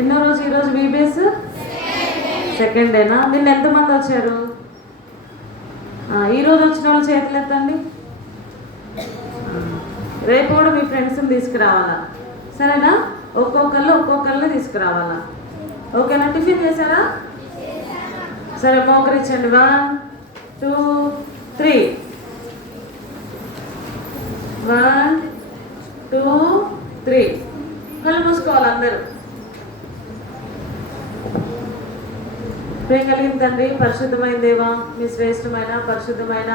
ఎన్నో రోజు ఈరోజు వీబీఎస్ సెకండ్ డేనా? నిన్న ఎంతమంది వచ్చారు? ఈరోజు వచ్చిన వాళ్ళు చేతులు ఎత్తండి. రేపు కూడా మీ ఫ్రెండ్స్ని తీసుకురావాలా, సరేనా? ఒక్కొక్కరిని తీసుకురావాలా, ఓకేనా? టిఫిన్ చేశారా? సరే, మోకరించండి. 1 2 3. 1 2 3. కళ్ళు మూసుకోవాలి అందరూ. ప్రేమ కలిగిన తండ్రి, పరిశుద్ధమైన దేవా, మీ శ్రేష్టమైన పరిశుద్ధమైన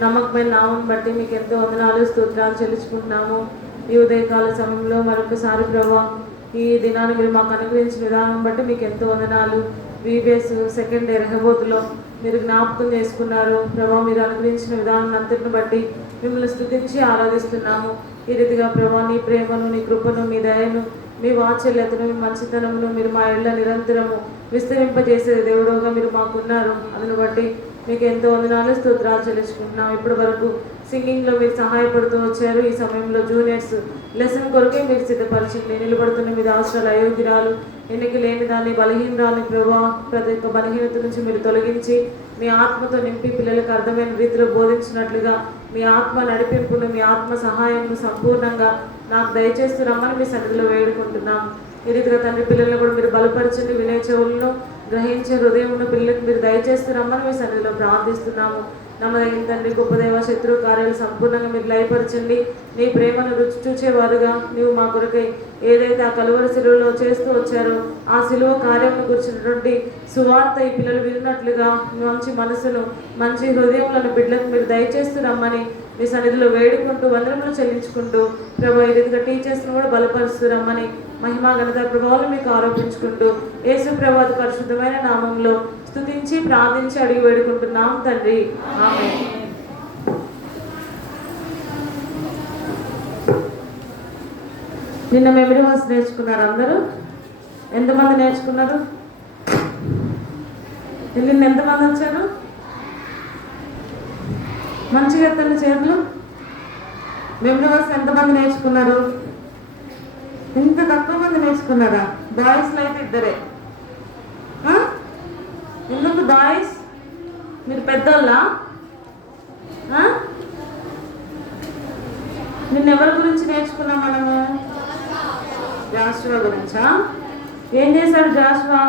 నమ్మకమైన నామం బట్టి మీకు ఎంతో వందనాలు స్తోత్రాలు చెల్లించుకుంటున్నాము. ఈ ఉదయకాల సమయంలో మరొకసారి ప్రభా, ఈ దినాన్ని మీరు మాకు అనుగ్రహించిన విధానం బట్టి మీకు ఎంతో వందనాలు. వీబీఎస్ సెకండ్ డే రెహబోతులో మీరు జ్ఞాపకం చేసుకున్నారు ప్రభా. మీరు అనుగ్రహించిన విధానం అంతటిని బట్టి మిమ్మల్ని స్తుతించి ఆరాధిస్తున్నాము. ఈ రీతిగా ప్రభా, నీ ప్రేమను, నీ కృపను, మీ దయను, మీ వాత్సల్యతను, మీ మంచితనమును మీరు మా ఇళ్ళ నిరంతరము విస్తరింపజేసే దేవుడుగా మీరు మాకున్నారు. అందును బట్టి మీకు ఎంతో వందనాలు స్తోత్రాలు చెల్లించుకుంటున్నాం. ఇప్పటి వరకు సింగింగ్లో మీరు సహాయపడుతూ వచ్చారు. ఈ సమయంలో జూనియర్స్ లెసన్ కొరకే మీరు సిద్ధపరచండి. నిలబడుతున్న మీ దాసురాలు అయోగ్యురాలు, ఎన్నిక లేని దాన్ని, బలహీనరాలని ప్రభావ, ప్రతి ఒక్క బలహీనత నుంచి మీరు తొలగించి మీ ఆత్మతో నింపి పిల్లలకు అర్థమైన రీతిలో బోధించినట్లుగా మీ ఆత్మ నడిపింపును, మీ ఆత్మ సహాయంను సంపూర్ణంగా నాకు దయచేస్తూ రమ్మని మీ సన్నిధిలో వేడుకుంటున్నాం. ఈ రీతిగా తండ్రి పిల్లలను కూడా మీరు బలపరచండి. వినే చెవులను, గ్రహించే హృదయం ఉన్న పిల్లలకు మీరు దయచేస్తూ రమ్మని మీ సన్నిధిలో ప్రార్థిస్తున్నాము. నమ్మదగిన తండ్రి, గొప్ప దేవ, శత్రు కార్యాలు సంపూర్ణంగా మీరు లయపరచండి. నీ ప్రేమను రుచి చూచేవారుగా నీవు మా కొరకై ఏదైతే ఆ కలువరి శిలువలో చేస్తూ వచ్చారో ఆ శిలువ కార్యమును గురించినటువంటి సువార్త ఈ పిల్లలు విన్నట్లుగా మంచి మనసును, మంచి హృదయములను బిడ్డలకు మీరు దయచేస్తూ రమ్మని మీ సన్నిధిలో వేడుకుంటూ వందనములు చెల్లించుకుంటూ ప్రభు, ఈ రీతిగా టీచర్స్ను కూడా బలపరుస్తూ రమ్మని మహిమా ఘనత ప్రభావాలు మీకు ఆరోపించుకుంటూ యేసు ప్రభు పరిశుద్ధమైన నామంలో స్తుతించి ప్రార్థించి అడిగి వేడుకుంటున్నాం తండ్రి, ఆమేన్. నిన్న మెమరీ వర్స్ నేర్చుకున్నారు అందరూ? ఎంతమంది నేర్చుకున్నారు? నిన్న ఎంతమంది వచ్చారు? మంచిగా ఎత్తండి చేతులు. మెమరీ వర్స్ ఎంతమంది నేర్చుకున్నారు? ఇంత తక్కువ మంది నేర్చుకున్నారా? బాయ్స్లో అయితే ఇద్దరే. ఎందుకు బాయ్స్? మీరు పెద్దోళ్ళా? నిన్నెవరి గురించి నేర్చుకున్నాం మనము? జాషువా గురించా? ఏం చేశాడు జాషువా?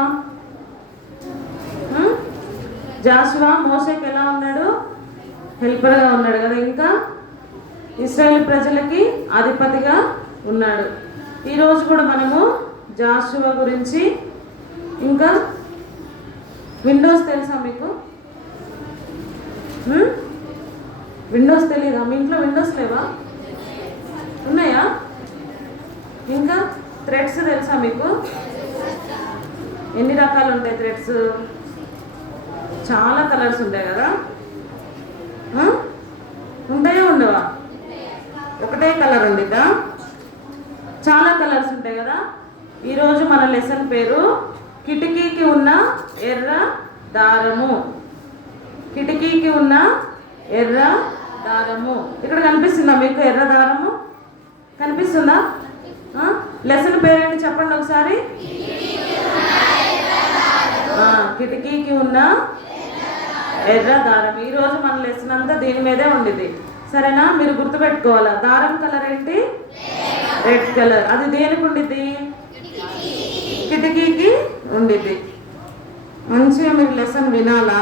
జాషువా మోషేకి ఎలా ఉన్నాడు? హెల్పర్గా ఉన్నాడు కదా. ఇంకా ఇశ్రాయేలు ప్రజలకి అధిపతిగా ఉన్నాడు. ఈరోజు కూడా మనము జాషువా గురించి, ఇంకా విండోస్ తెలుసా మీకు? విండోస్ తెలియదా? మీ ఇంట్లో విండోస్ లేవా? ఉన్నాయా? ఇంకా థ్రెడ్స్ తెలుసా మీకు? ఎన్ని రకాలు ఉంటాయి థ్రెడ్స్? చాలా కలర్స్ ఉంటాయి కదా. ఉంటాయా ఉండవా? ఒకటే కలర్ ఉండిద్దా? చాలా కలర్స్ ఉంటాయి కదా. ఈరోజు మన లెసన్ పేరు కిటికీకి ఉన్న ఎర్ర దారము. కిటికీకి ఉన్న ఎర్ర దారము. ఇక్కడ కనిపిస్తుందా మీకు ఎర్ర దారము? కనిపిస్తుందా? లెసన్ పేరేంటి చెప్పండి ఒకసారి. కిటికీకి ఉన్న ఎర్ర దారం. ఈరోజు మన లెసన్ అంతా దీని మీదే ఉండిద్ది, సరేనా? మీరు గుర్తుపెట్టుకోవాలా. దారం కలర్ ఏంటి? Red colour. అది దేనికి ఉండిద్ది? కిటికీకి ఉండిద్ది. మంచిగా మీరు లెసన్ వినాలా.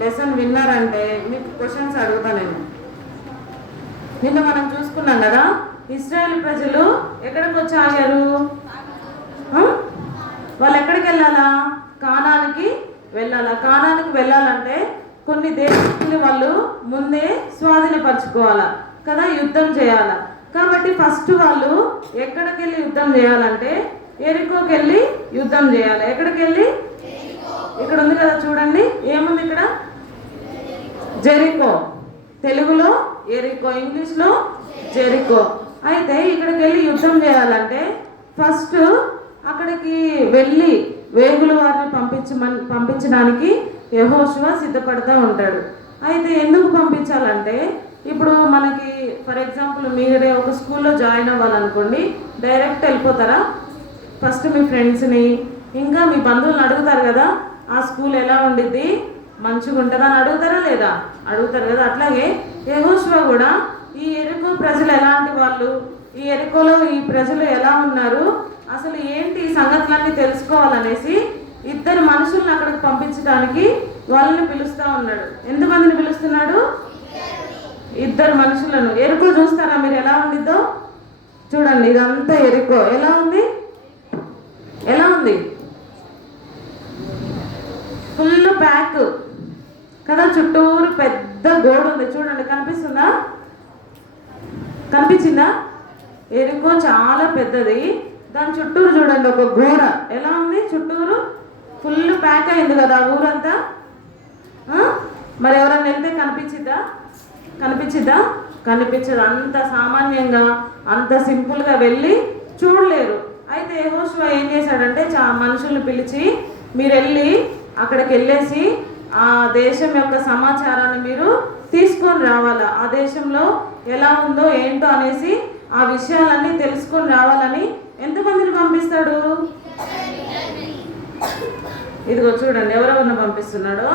లెసన్ విన్నారంటే మీకు క్వశ్చన్స్ అడుగుతా నేను. నిన్న మనం చూసుకున్నాం కదా, ఇశ్రాయేల్ ప్రజలు ఎక్కడికి వచ్చి ఆగారు? వాళ్ళు ఎక్కడికి వెళ్ళాలా? కానానికి వెళ్ళాలా. కానానికి వెళ్ళాలంటే కొన్ని దేశాలని వాళ్ళు ముందే స్వాధీనపరచుకోవాలా కదా, యుద్ధం చేయాలా. కాబట్టి ఫస్ట్ వాళ్ళు ఎక్కడికి వెళ్ళి యుద్ధం చేయాలంటే ఎరికోకి వెళ్ళి యుద్ధం చేయాలి. ఎక్కడికి వెళ్ళి? ఇక్కడ ఉంది కదా చూడండి, ఏముంది ఇక్కడ? జెరికో. తెలుగులో ఎరికో, ఇంగ్లీష్లో జెరికో. అయితే ఇక్కడికి వెళ్ళి యుద్ధం చేయాలంటే ఫస్ట్ అక్కడికి వెళ్ళి వేగుల వారిని పంపించడానికి యెహోషువ సిద్ధపడుతూ ఉంటాడు. అయితే ఎందుకు పంపించాలంటే, ఇప్పుడు మనకి ఫర్ ఎగ్జాంపుల్ మీరే ఒక స్కూల్లో జాయిన్ అవ్వాలనుకోండి, డైరెక్ట్ వెళ్ళిపోతారా? ఫస్ట్ మీ ఫ్రెండ్స్ని ఇంకా మీ బంధువులను అడుగుతారు కదా, ఆ స్కూల్ ఎలా ఉండిద్ది, మంచిగా ఉంటుందా అని అడుగుతారా లేదా? అడుగుతారు కదా. అట్లాగే యెహోషువ కూడా ఈ యెరికో ప్రజలు ఎలాంటి వాళ్ళు, ఈ యెరికోలో ఈ ప్రజలు ఎలా ఉన్నారు, అసలు ఏంటి ఈ సంగతులన్నీ తెలుసుకోవాలనేసి ఇద్దరు మనుషులను అక్కడికి పంపించడానికి వాళ్ళని పిలుస్తూ ఉన్నాడు. ఎంతమందిని పిలుస్తున్నాడు? ఇద్దరు మనుషులను. యెరికో చూస్తారా మీరు ఎలా ఉండిద్దో? చూడండి, ఇదంతా యెరికో ఎలా ఉంది, ఎలా ఉంది? ఫుల్ ప్యాక్ కదా, చుట్టూరు పెద్ద గోడ ఉంది. చూడండి, కనిపిస్తుందా? కనిపించిందా? యెరికో చాలా పెద్దది, దాని చుట్టూరు చూడండి ఒక గోడ ఎలా ఉంది, చుట్టూరు ఫుల్ ప్యాక్ అయింది కదా ఊరంతా. మరి ఎవరైనా వెళ్తే కనిపించిద్దా? కనిపించిద్దా? కనిపించదు. అంత సామాన్యంగా అంత సింపుల్గా వెళ్ళి చూడలేరు. అయితే యెహోషువ ఏం చేశాడంటే మనుషుల్ని పిలిచి, మీరు వెళ్ళి అక్కడికి వెళ్ళేసి ఆ దేశం యొక్క సమాచారాన్ని మీరు తీసుకొని రావాలా, ఆ దేశంలో ఎలా ఉందో ఏంటో అనేసి ఆ విషయాలన్నీ తెలుసుకొని రావాలని ఎంతమందిని పంపిస్తాడు? ఇదిగో చూడండి ఎవరెవరిని పంపిస్తున్నాడో.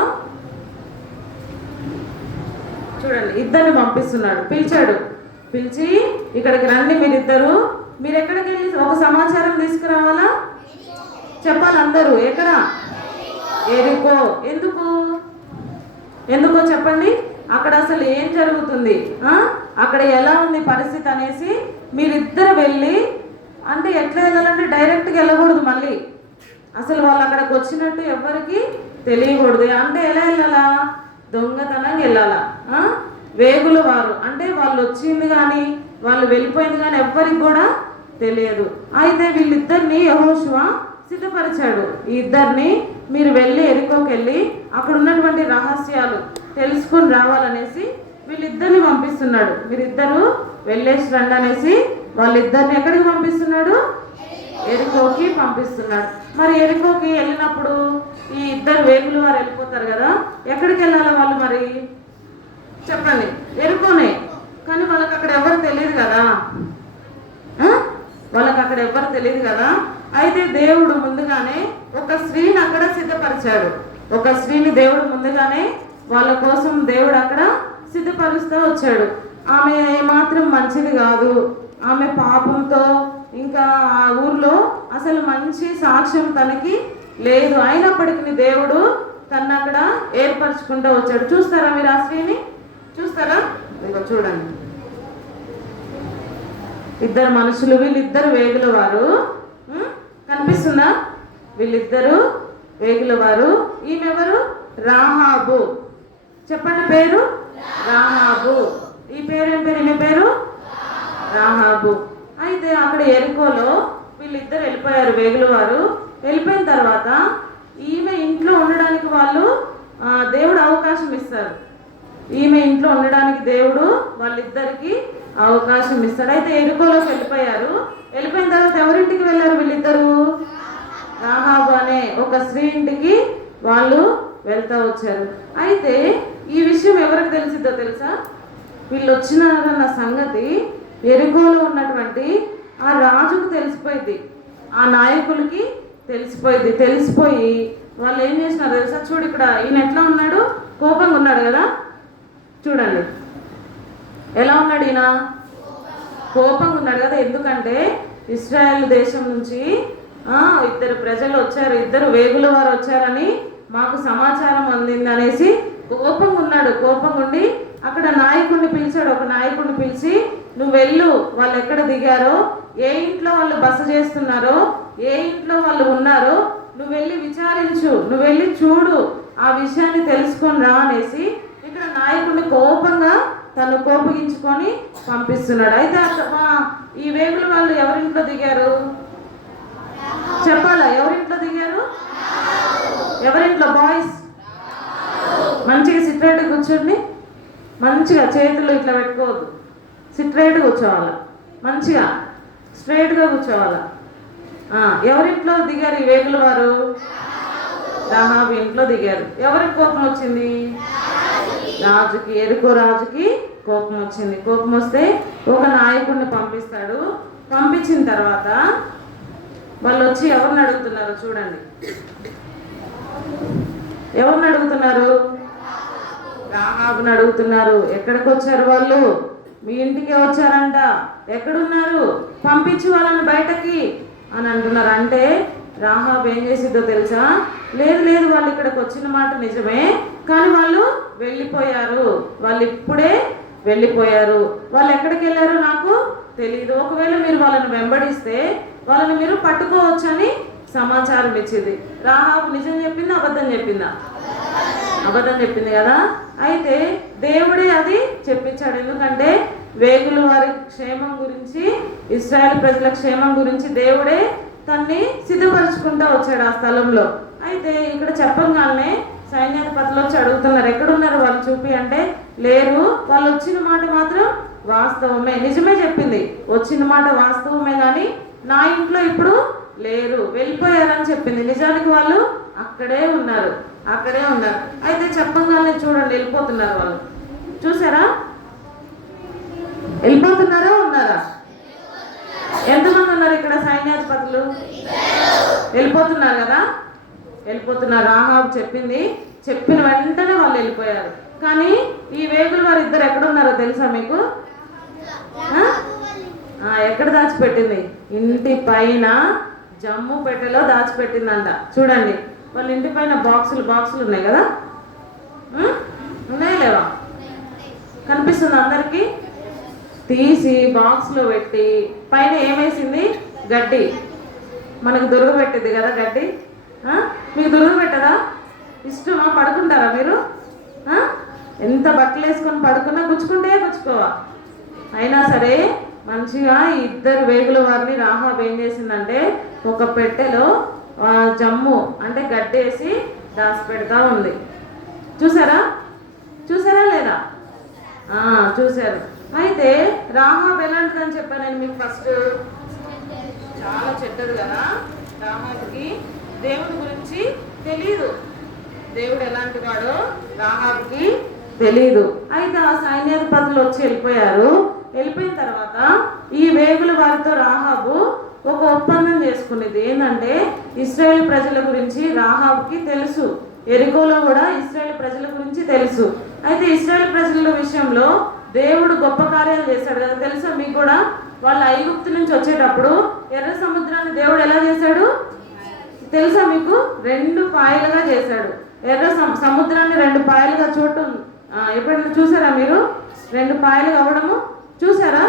చూడండి, ఇద్దరిని పంపిస్తున్నాడు. పిలిచాడు, పిలిచి ఇక్కడికి రండి మీరిద్దరు, మీరు ఎక్కడికి వెళ్ళి ఒక సమాచారం తీసుకురావాలా చెప్పాలి అందరూ. ఎక్కడ? యెరికో. ఎందుకో చెప్పండి. అక్కడ అసలు ఏం జరుగుతుంది, అక్కడ ఎలా ఉంది పరిస్థితి అనేసి మీరిద్దరు వెళ్ళి, అంటే ఎట్లా వెళ్ళాలంటే డైరెక్ట్గా వెళ్ళకూడదు, మళ్ళీ అసలు వాళ్ళు అక్కడికి వచ్చినట్టు ఎవరికి తెలియకూడదు. అంటే ఎలా వెళ్ళాలా? దొంగతనంగా వెళ్ళాలా. వేగుల వారు అంటే వాళ్ళు వచ్చింది కానీ వాళ్ళు వెళ్ళిపోయింది కానీ ఎవ్వరికి కూడా తెలియదు. అయితే వీళ్ళిద్దరిని యెహోషువ సిద్ధపరిచాడు. ఈ ఇద్దరిని మీరు వెళ్ళి యెరికోకి వెళ్ళి అక్కడ ఉన్నటువంటి రహస్యాలు తెలుసుకొని రావాలనేసి వీళ్ళిద్దరిని పంపిస్తున్నాడు. మీరిద్దరు వెళ్ళేసి రండి అనేసి వాళ్ళిద్దరిని ఎక్కడికి పంపిస్తున్నాడు? యెరికోకి పంపిస్తున్నాడు. మరి యెరికోకి వెళ్ళినప్పుడు ఈ ఇద్దరు వేగులు వారు వెళ్ళిపోతారు కదా, ఎక్కడికి వెళ్ళాలి వాళ్ళు మరి చెప్పండి? యెరికోనే. కానీ వాళ్ళకి అక్కడ ఎవరు తెలియదు కదా, వాళ్ళకి అక్కడ ఎవరు తెలియదు కదా. అయితే దేవుడు ముందుగానే ఒక స్త్రీని అక్కడ సిద్ధపరిచాడు. ఒక స్త్రీని దేవుడు ముందుగానే వాళ్ళ కోసం దేవుడు అక్కడ సిద్ధపరుస్తూ వచ్చాడు. ఆమె ఏమాత్రం మంచిది కాదు, ఆమె పాపంతో ఇంకా ఆ ఊర్లో అసలు మంచి సాక్ష్యం తనకి లేదు. అయినప్పటికీ దేవుడు తను అక్కడ ఏర్పరచుకుంటూ వచ్చాడు. చూస్తారా మీరు ఆ స్త్రీని? చూస్తారా? ఇంకా చూడండి, ఇద్దరు మనుషులు, వీళ్ళిద్దరు వేగుల వారు. కనిపిస్తుందా? వీళ్ళిద్దరు వేగుల వారు. ఈమెవరు? రాహాబు. చెప్పండి పేరు. రాహాబు. ఈ పేరు ఏం పేరు? ఈమె పేరు రాహాబు. అయితే అక్కడ యెరికోలో వీళ్ళిద్దరు వెళ్ళిపోయారు, వేగుల వారు. వెళ్ళిపోయిన తర్వాత ఈమె ఇంట్లో ఉండడానికి వాళ్ళు దేవుడు అవకాశం ఇస్తారు. ఈమె ఇంట్లో ఉండడానికి దేవుడు వాళ్ళిద్దరికి అవకాశం ఇస్తాడు. అయితే యెరికోలోకి వెళ్ళిపోయారు. వెళ్ళిపోయిన తర్వాత ఎవరింటికి వెళ్ళారు వీళ్ళిద్దరు? రాహాబు అనే ఒక స్త్రీ ఇంటికి వాళ్ళు వెళ్తూ వచ్చారు. అయితే ఈ విషయం ఎవరికి తెలిసిద్దో తెలుసా? వీళ్ళు వచ్చినారన్న సంగతి యెరికోలో ఉన్నటువంటి ఆ రాజుకు తెలిసిపోయింది, ఆ నాయకులకి తెలిసిపోయింది. తెలిసిపోయి వాళ్ళు ఏం చేసినారు తెలుసా? చూడు ఇక్కడ ఈయన ఎట్లా ఉన్నాడు, కోపంగా ఉన్నాడు కదా. చూడండి ఎలా ఉన్నాడు ఈయన, కోపంగా ఉన్నాడు కదా. ఎందుకంటే ఇశ్రాయేల్ దేశం నుంచి ఇద్దరు ప్రజలు వచ్చారు, ఇద్దరు వేగుల వారు వచ్చారని మాకు సమాచారం అందింది అనేసి కోపంగా ఉన్నాడు. కోపంగా ఉండి అక్కడ నాయకుడిని పిలిచాడు. ఒక నాయకుడిని పిలిచి, నువ్వు వెళ్ళు, వాళ్ళు ఎక్కడ దిగారో, ఏ ఇంట్లో వాళ్ళు బస చేస్తున్నారో, ఏ ఇంట్లో వాళ్ళు ఉన్నారో నువ్వు వెళ్ళి విచారించు, నువ్వు వెళ్ళి చూడు, ఆ విషయాన్ని తెలుసుకొని రా అనేసి ఇక్కడ నాయకుడిని కోపంగా తను కోపగించుకొని పంపిస్తున్నాడు. అయితే ఈ వేగుల వాళ్ళు ఎవరింట్లో దిగారు చెప్పాలా? ఎవరింట్లో దిగారు? ఎవరింట్లో? బాయ్స్ మంచిగా సిట్రేట్ కూర్చోండి, మంచిగా చేతులు ఇట్లా పెట్టుకోవద్దు, సిట్రేట్ కూర్చోవాలా, మంచిగా స్ట్రైట్గా కూర్చోవాలా. ఎవరింట్లో దిగారు ఈ వేగుల వారు? రాహాబు ఇంట్లో దిగారు. ఎవరికి కోపం వచ్చింది? రాజుకి, యెరికో రాజుకి కోపం వచ్చింది. కోపం వస్తే ఒక నాయకుడిని పంపిస్తాడు. పంపించిన తర్వాత వాళ్ళు వచ్చి ఎవరిని అడుగుతున్నారు చూడండి. ఎవరిని అడుగుతున్నారు? రాహాబుని అడుగుతున్నారు. ఎక్కడికి వచ్చారు వాళ్ళు? మీ ఇంటికే వచ్చారంట. ఎక్కడున్నారు? పంపించు వాళ్ళని బయటకి అని అంటున్నారు. అంటే రాహాబు ఏం చేసిద్దో తెలుసా? లేదు లేదు, వాళ్ళు ఇక్కడికి వచ్చిన మాట నిజమే, కానీ వాళ్ళు వెళ్ళిపోయారు. వాళ్ళు ఇప్పుడే వెళ్ళిపోయారు. వాళ్ళు ఎక్కడికి వెళ్ళారో నాకు తెలియదు. ఒకవేళ మీరు వాళ్ళని వెంబడిస్తే వాళ్ళని మీరు పట్టుకోవచ్చని సమాచారం ఇచ్చింది. రాహాబు నిజం చెప్పిందా అబద్ధం చెప్పిందా? అబద్ధం చెప్పింది కదా. అయితే దేవుడే అది చెప్పించాడు. ఎందుకంటే వేగుల వారి క్షేమం గురించి, ఇశ్రాయేలు ప్రజల క్షేమం గురించి దేవుడే తన్ని సిద్ధపరచుకుంటూ వచ్చాడు ఆ స్థలంలో. అయితే ఇక్కడ చెప్పగానే సైన్యాధిపతులు వచ్చి అడుగుతున్నారు, ఎక్కడున్నారు వాళ్ళు చూపి అంటే, లేరు, వాళ్ళు వచ్చిన మాట మాత్రం వాస్తవమే, నిజమే చెప్పింది, వచ్చిన మాట వాస్తవమే, కానీ నా ఇంట్లో ఇప్పుడు లేరు, వెళ్ళిపోయారని చెప్పింది. నిజానికి వాళ్ళు అక్కడే ఉన్నారు. అయితే చెప్పగానే చూడండి, వెళ్ళిపోతున్నారు వాళ్ళు. చూసారా? వెళ్ళిపోతున్నారా ఉన్నారా? ఎంతమంది ఉన్నారు ఇక్కడ సైన్యాధిపతులు? వెళ్ళిపోతున్నారు కదా, వెళ్ళిపోతున్నారు. రాహాబు చెప్పింది, చెప్పిన వెంటనే వాళ్ళు వెళ్ళిపోయారు. కానీ ఈ వేగుల వారు ఇద్దరు ఎక్కడున్నారో తెలుసా మీకు? ఎక్కడ దాచిపెట్టింది? ఇంటి పైన జమ్ము పెట్టెలో దాచిపెట్టిందంట. చూడండి, వాళ్ళ ఇంటి పైన బాక్సులు ఉన్నాయి కదా, ఉన్నాయా లేవా? కనిపిస్తుంది అందరికీ? తీసి బాక్స్లో పెట్టి పైన ఏమేసింది? గడ్డి. మనకు దొరుగు పెట్టింది కదా గడ్డి. మీకు దొరుగు పెట్టదా? ఇష్టమా? పడుకుంటారా మీరు? ఎంత బట్టలు వేసుకొని పడుకున్నా గుచ్చుకోవా. అయినా సరే మంచిగా ఇద్దరు వేగుల వారిని రాహాబు ఏం చేసిందంటే ఒక పెట్టెలో జమ్ము అంటే గడ్డేసి దాచిపెడతా ఉంది. చూసారా లేదా? చూశారు. అయితే రాహాబు ఎలాంటిదని చెప్పాను నేను మీకు ఫస్ట్. చాలా చెడ్డది కదా. రాహాబుకి దేవుడి గురించి తెలీదు. దేవుడు ఎలాంటి వాడో రాహాబుకి తెలీదు. అయితే ఆ సైన్యాధిపతులు వచ్చి వెళ్ళిపోయారు. వెళ్ళిపోయిన తర్వాత ఈ వేగుల వారితో రాహాబు ఒక ఒప్పందం చేసుకునేది. ఏంటంటే ఇశ్రాయేలు ప్రజల గురించి రాహాబుకి తెలుసు, ఎరికోలో కూడా ఇశ్రాయేలు ప్రజల గురించి తెలుసు. అయితే ఇశ్రాయేలు ప్రజల విషయంలో దేవుడు గొప్ప కార్యాలు చేశాడు కదా, తెలుసా మీకు కూడా? వాళ్ళు ఐగుప్తు నుంచి వచ్చేటప్పుడు ఎర్ర సముద్రాన్ని దేవుడు ఎలా చేశాడు తెలుసా మీకు? 2 పాయలుగా చేశాడు. ఎర్ర సముద్రాన్ని 2 పాయలుగా చూడటం ఎప్పుడైనా చూసారా మీరు? 2 పాయలు అవ్వడము చూసారా?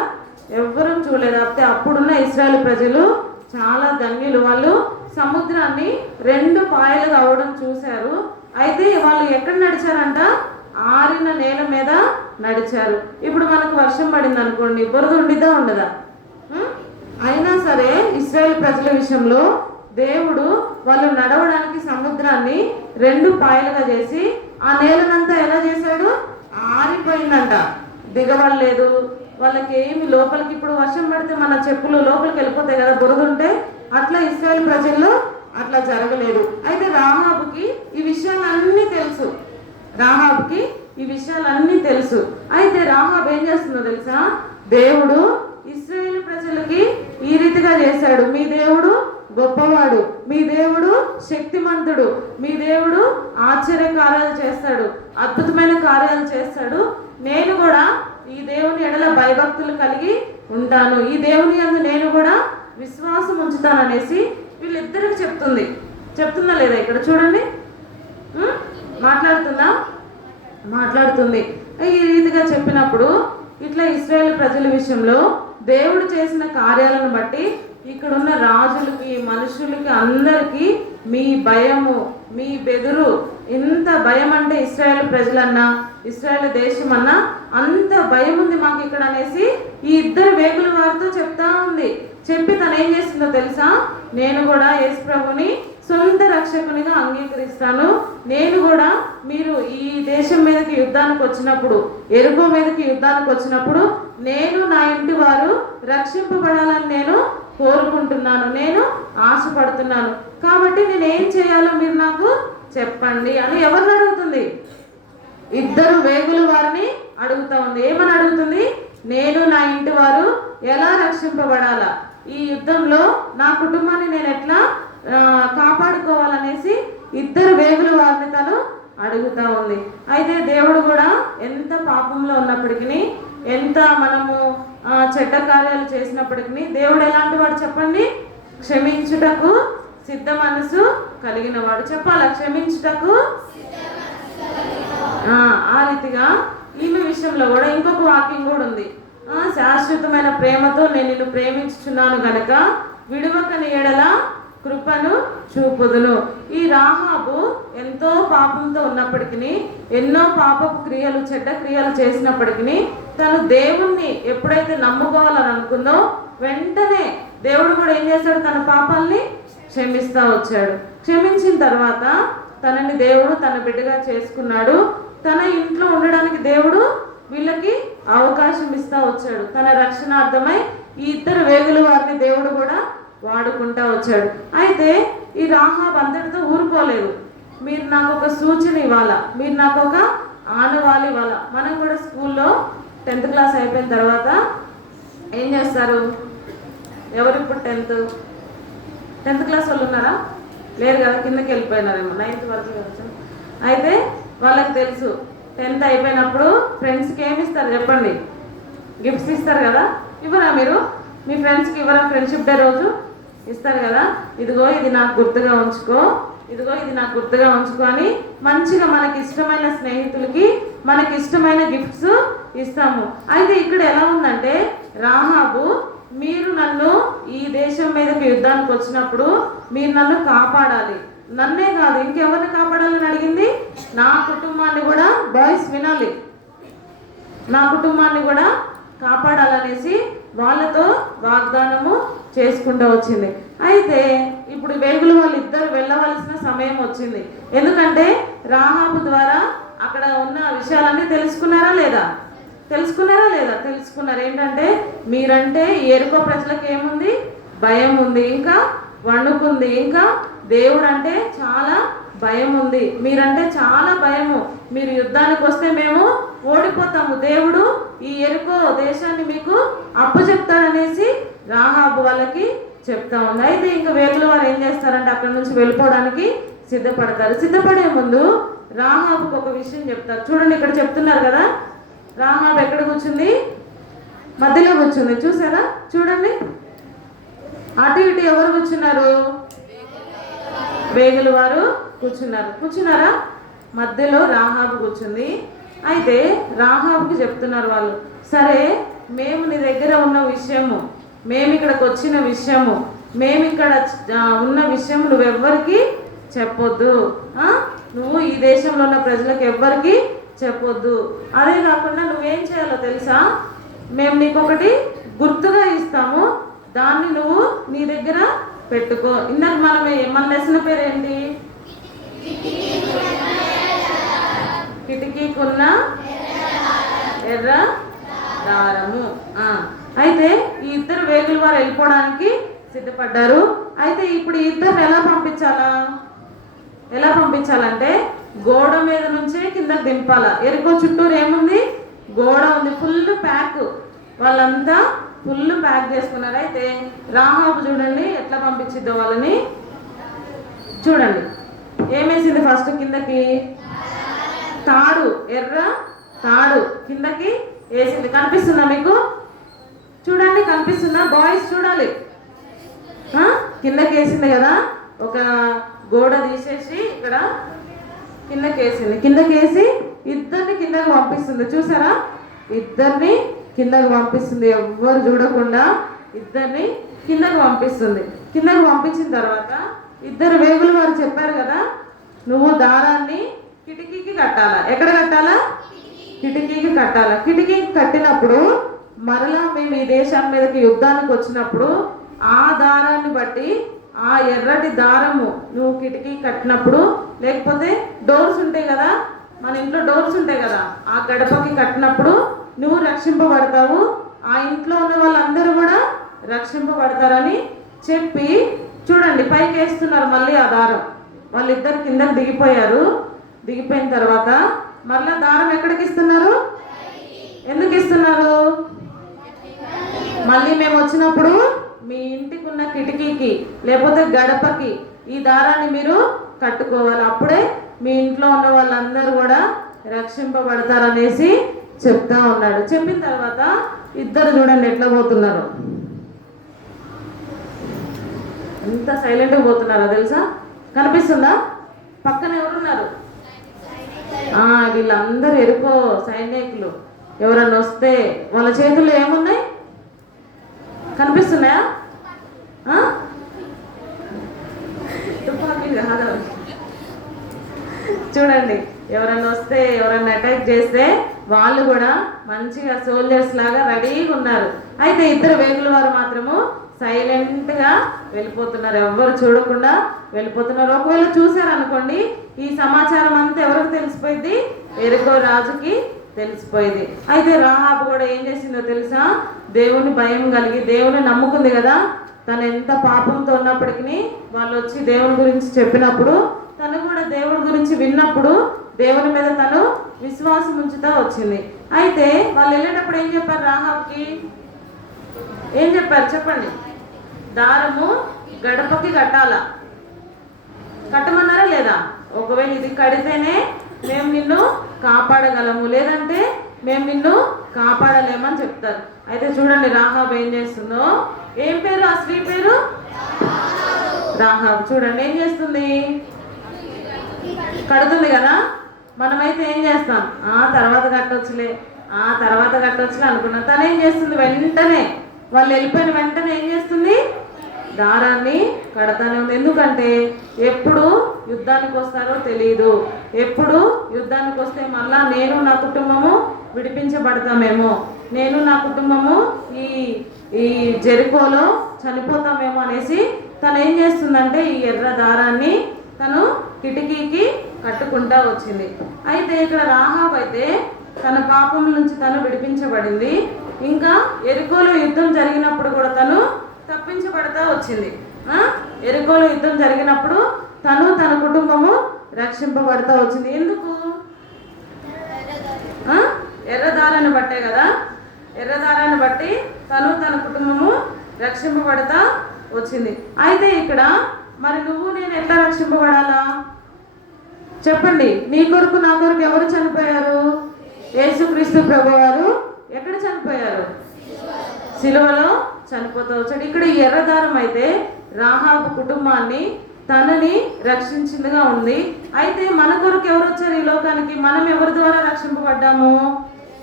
ఎవ్వరూ చూడలేదు. అయితే అప్పుడున్న ఇశ్రాయేలు ప్రజలు చాలా ధన్యులు. వాళ్ళు సముద్రాన్ని 2 పాయలుగా అవ్వడం చూశారు. అయితే వాళ్ళు ఎక్కడ నడిచారంట? ఆరిన నేల మీద నడిచారు. ఇప్పుడు మనకు వర్షం పడింది అనుకోండి, బురద ఉండిద్దా ఉండదా? అయినా సరే ఇశ్రాయేలు ప్రజల విషయంలో దేవుడు వాళ్ళు నడవడానికి సముద్రాన్ని 2 పాయలుగా చేసి ఆ నేలనంతా ఎలా చేశాడు? ఆరిపోయిందంట. దిగబడలేదు వాళ్ళకి ఏమి లోపలికి. ఇప్పుడు వర్షం పడితే మన చెప్పులు లోపలికి వెళ్ళిపోతాయి కదా, బురద ఉంటే. అట్లా ఇశ్రాయేలు ప్రజల్లో అట్లా జరగలేదు. అయితే రాహాబుకి ఈ విషయాలన్నీ తెలుసు. అయితే రాహాబు ఏం చేస్తుందో తెలుసా? దేవుడు ఇశ్రాయేలు ప్రజలకి ఈ రీతిగా చేశాడు. మీ దేవుడు గొప్పవాడు, మీ దేవుడు శక్తిమంతుడు, మీ దేవుడు ఆశ్చర్య కార్యాలు చేస్తాడు, అద్భుతమైన కార్యాలు చేస్తాడు. నేను కూడా ఈ దేవుని ఎడల భయభక్తులు కలిగి ఉంటాను, ఈ దేవుని యందు నేను కూడా విశ్వాసం ఉంచుతాననేసి వీళ్ళిద్దరికి చెప్తుందా లేదా? ఇక్కడ చూడండి, మాట్లాడుతుంది. ఈ రీతిగా చెప్పినప్పుడు ఇట్లా ఇశ్రాయేలు ప్రజల విషయంలో దేవుడు చేసిన కార్యాలను బట్టి ఇక్కడున్న రాజులకి, మనుషులకి, అందరికీ మీ భయము, మీ బెదురు, ఎంత భయం అంటే ఇశ్రాయేలు ప్రజలన్నా, ఇశ్రాయేలు దేశం అన్నా అంత భయం ఉంది మాకు ఇక్కడ అనేసి ఈ ఇద్దరు వేగుల వారితో చెప్తా ఉంది. చెప్పి తను ఏం చేస్తుందో తెలుసా? నేను కూడా యేసు ప్రభుని సొంత రక్షకునిగా అంగీకరిస్తాను. నేను కూడా మీరు ఈ దేశం మీదకి యుద్ధానికి వచ్చినప్పుడు, ఎరుకో మీదకి యుద్ధానికి వచ్చినప్పుడు నేను నా ఇంటి వారు రక్షింపబడాలని నేను కోరుకుంటున్నాను, నేను ఆశపడుతున్నాను. కాబట్టి నేను ఏం చేయాలో మీరు నాకు చెప్పండి అని ఎవరిని అడుగుతుంది? ఇద్దరు వేగుల వారిని అడుగుతా ఉంది. ఏమని అడుగుతుంది? నేను నా ఇంటి వారు ఎలా రక్షింపబడాలా, ఈ యుద్ధంలో నా కుటుంబాన్ని నేను ఎట్లా కాపాడుకోవాలనేసి ఇద్దరు వేగుల వారిని తను అడుగుతా ఉంది. అయితే దేవుడు కూడా ఎంత పాపంలో ఉన్నప్పటికీ, ఎంత మనము చెడ్డ కార్యాలు చేసినప్పటికీ దేవుడు ఎలాంటి వాడు చెప్పండి? క్షమించుటకు సిద్ధ మనసు కలిగిన వాడు. చెప్పాలా? క్షమించుటకు. ఆ రీతిగా ఈమె విషయంలో కూడా ఇంకొక వాక్యం కూడా ఉంది. శాశ్వతమైన ప్రేమతో నేను నిన్ను ప్రేమించుచున్నాను గనక విడువకని ఎడల కృపను చూపుదును. ఈ రాహాబు ఎంతో పాపంతో ఉన్నప్పటికీ, ఎన్నో పాపపు క్రియలు, చెడ్డ క్రియలు చేసినప్పటికీ తను దేవుణ్ణి ఎప్పుడైతే నమ్ముకోవాలని అనుకుందో వెంటనే దేవుడు కూడా ఏం చేశాడు? తన పాపాల్ని క్షమిస్తూ వచ్చాడు. క్షమించిన తర్వాత తనని దేవుడు తన బిడ్డగా చేసుకున్నాడు. తన ఇంట్లో ఉండడానికి దేవుడు వీళ్ళకి అవకాశం ఇస్తూ వచ్చాడు. తన రక్షణార్థమై ఈ ఇద్దరు వేగుల వారిని దేవుడు కూడా వాడుకుంటా వచ్చాడు. అయితే ఈ రాహాబ్ అంతటితో ఊరుకోలేదు. మీరు నాకు ఒక సూచన ఇవ్వాలా, మీరు నాకు ఒక ఆనవాళ్ళు ఇవ్వాలా. మనం కూడా స్కూల్లో 10th క్లాస్ అయిపోయిన తర్వాత ఏం చేస్తారు? ఎవరు ఇప్పుడు 10th క్లాస్ వాళ్ళు ఉన్నారా? లేరు కదా, కిందకి వెళ్ళిపోయినారేమో, 9th వరకు వచ్చాం. అయితే వాళ్ళకి తెలుసు 10th అయిపోయినప్పుడు ఫ్రెండ్స్కి ఏమి ఇస్తారు చెప్పండి? గిఫ్ట్స్ ఇస్తారు కదా. ఇవ్వరా మీరు? మీ ఫ్రెండ్స్కి ఇవ్వరా? ఫ్రెండ్షిప్ డే రోజు ఇస్తారు కదా. ఇదిగో ఇది నాకు గుర్తుగా ఉంచుకో, ఇదిగో ఇది నాకు గుర్తుగా ఉంచుకో అని మంచిగా మనకి ఇష్టమైన స్నేహితులకి మనకి ఇష్టమైన గిఫ్ట్స్ ఇస్తాము. అయితే ఇక్కడ ఎలా ఉందంటే, రాహాబు మీరు నన్ను ఈ దేశం మీదకి యుద్ధానికి వచ్చినప్పుడు మీరు నన్ను కాపాడాలి, నన్నే కాదు ఇంకెవరిని కాపాడాలని అడిగింది? నా కుటుంబాన్ని కూడా, బాయ్స్ వినాలి, నా కుటుంబాన్ని కూడా కాపాడాలనేసి వాళ్ళతో వాగ్దానము చేసుకుంటూ వచ్చింది. అయితే ఇప్పుడు వేగుల వాళ్ళు ఇద్దరు వెళ్ళవలసిన సమయం వచ్చింది. ఎందుకంటే రాహాబు ద్వారా అక్కడ ఉన్న విషయాలన్నీ తెలుసుకున్నారా లేదా? తెలుసుకున్నారు. ఏంటంటే మీరంటే ఎరుకో ప్రజలకు ఏముంది? భయం ఉంది, ఇంకా వణుకుంది, ఇంకా దేవుడు అంటే చాలా భయం ఉంది. మీరంటే చాలా భయము, మీరు యుద్ధానికి వస్తే మేము ఓడిపోతాము, దేవుడు ఈ ఎరుకో దేశాన్ని మీకు అప్పచెప్తాడనేసి రాహాబు వాళ్ళకి చెప్తా ఉంది. అయితే ఇంకా వేగుల వారు ఏం చేస్తారంటే అక్కడి నుంచి వెళ్ళిపోవడానికి సిద్ధపడతారు. సిద్ధపడే ముందు రాహాబుకు ఒక విషయం చెప్తారు. చూడండి, ఇక్కడ చెప్తున్నారు కదా, రాహాబు ఎక్కడ కూర్చుంది? మధ్యలో కూర్చుంది. చూసారా? చూడండి, అటు ఇటు ఎవరు కూర్చున్నారు? వేగుల వారు కూర్చున్నారా? మధ్యలో రాహాబు కూర్చుంది. అయితే రాహాబుకి చెప్తున్నారు వాళ్ళు, సరే మేము నీ దగ్గర ఉన్న విషయము, మేము ఇక్కడికి వచ్చిన విషయము, మేము ఇక్కడ ఉన్న విషయం నువ్వెవ్వరికి చెప్పొద్దు, నువ్వు ఈ దేశంలో ఉన్న ప్రజలకు ఎవ్వరికి చెప్పొద్దు. అదే కాకుండా నువ్వేం చేయాలో తెలుసా? మేము నీకు ఒకటి గుర్తుగా ఇస్తాము, దాన్ని నువ్వు నీ దగ్గర పెట్టుకో. ఇందాక మన లెసన్ పేరు ఏంటి? కిటికీకున్న ఎర్ర దారము. అయితే ఈ ఇద్దరు వేగుల వారు వెళ్ళిపోవడానికి సిద్ధపడ్డారు. అయితే ఇప్పుడు ఈ ఇద్దరు ఎలా పంపించాలంటే గోడ మీద నుంచే కిందకి దింపాలా. ఎరుకో చుట్టూరు ఏముంది? గోడ ఉంది, ఫుల్ ప్యాక్, వాళ్ళంతా ఫుల్ ప్యాక్ చేసుకున్నారు. అయితే రాహాబు చూడండి ఎట్లా పంపించిద్దో వాళ్ళని. చూడండి ఏమేసింది? ఫస్ట్ కిందకి తాడు, ఎర్ర తాడు కిందకి వేసింది. కనిపిస్తుందా మీకు? చూడండి, కనిపిస్తుందా? బాయ్స్ చూడాలి. కిందకి వేసింది కదా, ఒక గోడ తీసేసి ఇక్కడ కిందకి వేసి ఇద్దరిని కిందకి పంపిస్తుంది. చూసారా? ఇద్దరిని కిందకి పంపిస్తుంది, ఎవ్వరు చూడకుండా ఇద్దరిని కిందకి పంపిస్తుంది. కిందకి పంపించిన తర్వాత ఇద్దరు వేగుల వారు చెప్పారు కదా, నువ్వు దారాన్ని కిటికీకి కట్టాలా. ఎక్కడ కట్టాలా? కిటికీకి కట్టాలా. కిటికీకి కట్టినప్పుడు మరలా మేము ఈ దేశం మీదకి యుద్ధానికి వచ్చినప్పుడు ఆ దారాన్ని బట్టి, ఆ ఎర్రటి దారము నువ్వు కిటికీ కట్టినప్పుడు, లేకపోతే డోర్స్ ఉంటాయి కదా, మన ఇంట్లో డోర్స్ ఉంటాయి కదా, ఆ గడపకి కట్టినప్పుడు నువ్వు రక్షింపబడతావు, ఆ ఇంట్లో ఉన్న వాళ్ళందరూ కూడా రక్షింపబడతారని చెప్పి, చూడండి పైకి వేస్తున్నారు మళ్ళీ ఆ దారం. వాళ్ళిద్దరు కిందకి దిగిపోయారు. దిగిపోయిన తర్వాత మళ్ళీ దారం ఎక్కడికి ఇస్తున్నారు? ఎందుకు ఇస్తున్నారు? మళ్ళీ మేము వచ్చినప్పుడు మీ ఇంటికి ఉన్న కిటికీకి లేకపోతే గడపకి ఈ దారాన్ని మీరు కట్టుకోవాలి. అప్పుడే మీ ఇంట్లో ఉన్న వాళ్ళందరూ కూడా రక్షింపబడతారనేసి చెప్తా ఉన్నాడు. చెప్పిన తర్వాత ఇద్దరు చూడండి ఎట్లా పోతున్నారు, ఎంత సైలెంట్గా పోతున్నారో తెలుసా? కనిపిస్తుందా? పక్కన ఎవరున్నారు? వీళ్ళందరూ ఎరుకో సైనికులు. ఎవరన్నా వస్తే వాళ్ళ చేతుల్లో ఏమున్నాయి? కనిపిస్తున్నాయా? తుపాకీలు కాదు. చూడండి, ఎవరన్నా వస్తే ఎవరన్నా అటాక్ చేస్తే వాళ్ళు కూడా మంచిగా సోల్జర్స్ లాగా రెడీగా ఉన్నారు. అయితే ఇద్దరు వేగుల వారు మాత్రము సైలెంట్గా వెళ్ళిపోతున్నారు, ఎవ్వరు చూడకుండా వెళ్ళిపోతున్నారు. ఒకవేళ చూసారనుకోండి, ఈ సమాచారం అంతా ఎవరికి తెలిసిపోయింది? ఎరుకో రాజుకి తెలిసిపోయింది. అయితే రాహాబు కూడా ఏం చేసిందో తెలుసా? దేవుని భయం కలిగి దేవుని నమ్ముకుంది కదా. తను ఎంత పాపంతో ఉన్నప్పటికీ వాళ్ళు వచ్చి దేవుని గురించి చెప్పినప్పుడు తను కూడా దేవుడి గురించి విన్నప్పుడు దేవుని మీద తను విశ్వాసం ఉంచుతా వచ్చింది. అయితే వాళ్ళు వెళ్ళేటప్పుడు ఏం చెప్పారు? రాహాబ్కి ఏం చెప్పారు చెప్పండి? దారము గడపకి కట్టాలా? కట్టమన్నారా లేదా? ఒకవేళ ఇది కడితేనే మేము నిన్ను కాపాడగలము, లేదంటే మేము నిన్ను కాపాడలేమని చెప్తారు. అయితే చూడండి రాహాబ్ ఏం చేస్తుందో. ఏం పేరు ఆ స్త్రీ పేరు? రాహాబ్. చూడండి ఏం చేస్తుంది? కడుతుంది కదా. మనమైతే ఏం చేస్తాం? తర్వాత కట్టొచ్చులే అనుకున్నాం. తను ఏం చేస్తుంది? వెంటనే వాళ్ళు వెళ్ళిపోయిన వెంటనే ఏం చేస్తుంది? దారాన్ని కడతానే ఉంది. ఎందుకంటే ఎప్పుడు యుద్ధానికి వస్తారో తెలియదు. ఎప్పుడు యుద్ధానికి వస్తే మళ్ళా నేను నా కుటుంబము విడిపించబడతామేమో, నేను నా కుటుంబము ఈ జెరికోలో చనిపోతామేమో అనేసి తను ఏం చేస్తుందంటే ఈ ఎర్ర దారాన్ని తను కిటికీకి కట్టుకుంటా వచ్చింది. అయితే ఇక్కడ రాహాబ్ అయితే తన పాపం నుంచి తను విడిపించబడింది. ఇంకా ఎరికోలో యుద్ధం జరిగినప్పుడు కూడా తను తప్పించబడతా వచ్చింది. ఎరికోలో యుద్ధం జరిగినప్పుడు తను తన కుటుంబము రక్షింపబడతా వచ్చింది. ఎందుకు? ఎర్రదారాన్ని బట్టే కదా. ఎర్రదారాన్ని బట్టి తను తన కుటుంబము రక్షింపబడతా వచ్చింది. అయితే ఇక్కడ మరి నువ్వు నేను ఎట్లా రక్షింపబడాలా చెప్పండి? నీ కొరకు నా కొరకు ఎవరు చనిపోయారు? యేసుక్రీస్తు ప్రభువారు ఎక్కడ చనిపోయారు? సిలువలో చనిపోతూ వచ్చాడు. ఇక్కడ ఎర్రదారం అయితే రాహాబు కుటుంబాన్ని తనని రక్షించిందిగా ఉంది. అయితే మన కొరకు ఎవరు వచ్చారు ఈ లోకానికి? మనం ఎవరి ద్వారా రక్షింపబడ్డాము?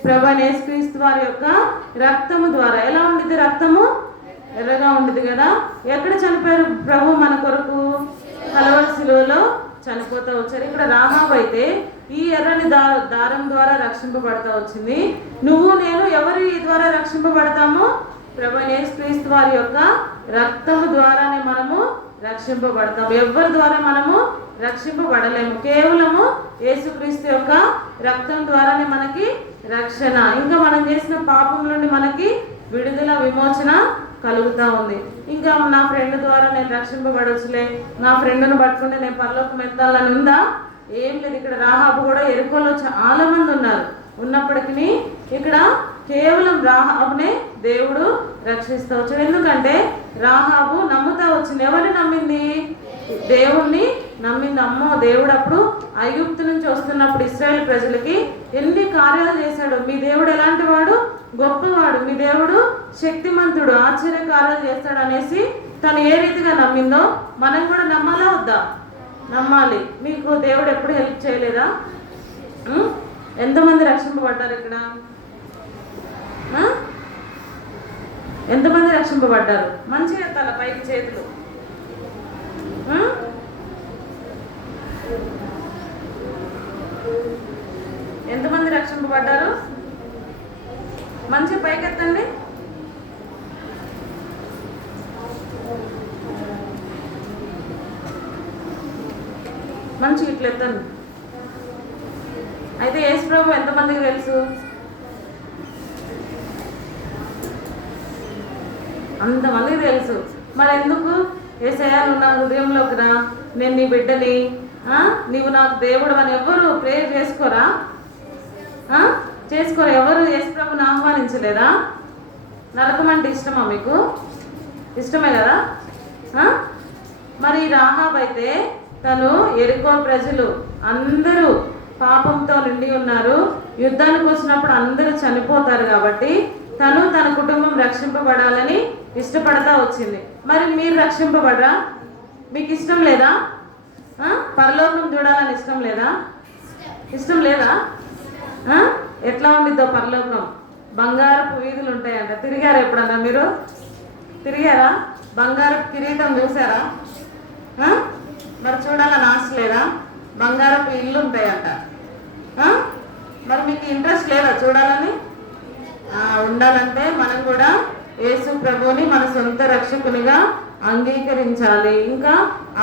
ప్రభువైన యేసుక్రీస్తు వారి యొక్క రక్తము ద్వారా. ఎలా ఉండిద్ది? రక్తము ఎర్రగా ఉండిద్ది కదా. ఎక్కడ చనిపోయారు ప్రభు మన కొరకు? కలవరి సిలువలో చనిపోతూ వచ్చారు. ఇక్కడ రాహాబు అయితే ఈ ఎర్రని దారం ద్వారా రక్షింపబడతా వచ్చింది. నువ్వు నేను ఎవరి ద్వారా రక్షింపబడతాము? ప్రభువైన యేసుక్రీస్తు వారి యొక్క రక్తము ద్వారానే మనము రక్షింపబడతాము. ఎవరి ద్వారా మనము రక్షింపబడలేము. కేవలము యేసుక్రీస్తు యొక్క రక్తం ద్వారానే మనకి రక్షణ. ఇంకా మనం చేసిన పాపం నుండి మనకి విడుదల, విమోచన కలుగుతూ ఉంది. ఇంకా నా ఫ్రెండ్ ద్వారా నేను రక్షింపబడవచ్చులే, నా ఫ్రెండ్ను పట్టుకుంటే నేను పరలోకం ఎత్తాలని ఉందా? ఏం లేదు. ఇక్కడ రాహాబు కూడా ఎరుకోలో చాలా మంది ఉన్నారు. ఉన్నప్పటికీ ఇక్కడ కేవలం రాహాబునే దేవుడు రక్షిస్తూ వచ్చాడు. ఎందుకంటే రాహాబు నమ్ముతా వచ్చింది. ఎవరిని నమ్మింది? దేవుణ్ణి నమ్మింది. అమ్మో, దేవుడు అప్పుడు ఐగుప్తు నుంచి వస్తున్నప్పుడు ఇశ్రాయేల్ ప్రజలకి ఎన్ని కార్యాలు చేశాడు. మీ దేవుడు ఎలాంటి వాడు? గొప్పవాడు. మీ దేవుడు శక్తిమంతుడు, ఆశ్చర్య కార్యాలు చేస్తాడు అనేసి తను ఏ రీతిగా నమ్మిందో మనం కూడా నమ్మాలా వద్దా? నమ్మాలి. మీకు దేవుడు ఎప్పుడు హెల్ప్ చేయలేదా? ఎంతమంది రక్షింపబడ్డారు ఇక్కడ? ఎంతమంది రక్షింపబడ్డారు? మంచిగా ఎత్తాల పైకి చేతులు. ఎంతమంది రక్షింపబడ్డారు? మంచిగా పైకి ఎత్తండి. మంచిగా ఇట్లా ఎత్తండి. అయితే యేసు ప్రభు ఎంతమందికి తెలుసు? అంతమందికి తెలుసు. మరి ఎందుకు? యేసయ్యా నువ్వు నా హృదయంలోకి రా, నేను నీ బిడ్డని, నీవు నాకు దేవుడు అని ఎవరు ప్రేయర్ చేసుకోరా? ఎవరు యేసు ప్రభుని ఆహ్వానించలేదా? నరకం అంటే ఇష్టమా మీకు? ఇష్టమే కదా. మరి రాహాబ్ అయితే తను యెరికో ప్రజలు అందరూ పాపంతో నిండి ఉన్నారు, యుద్ధానికి వచ్చినప్పుడు అందరూ చనిపోతారు కాబట్టి తను తన కుటుంబం రక్షింపబడాలని ఇష్టపడతా వచ్చింది. మరి మీరు రక్షింపబడరా? మీకు ఇష్టం లేదా? పరలోకం చూడాలని ఇష్టం లేదా? ఇష్టం లేదా? ఎట్లా ఉండిద్దో పరలోకం, బంగారపు వీధులు ఉంటాయంట. తిరిగారా ఎప్పుడన్నా మీరు? తిరిగారా? బంగారపు కిరీటం చూసారా? మరి చూడాలని ఆశ లేదా? బంగారపు ఇల్లు ఉంటాయంట. మరి మీకు ఇంట్రెస్ట్ లేదా చూడాలని? ఉండాలంటే మనం కూడా యేసు ప్రభువుని మన సొంత రక్షకునిగా అంగీకరించాలి. ఇంకా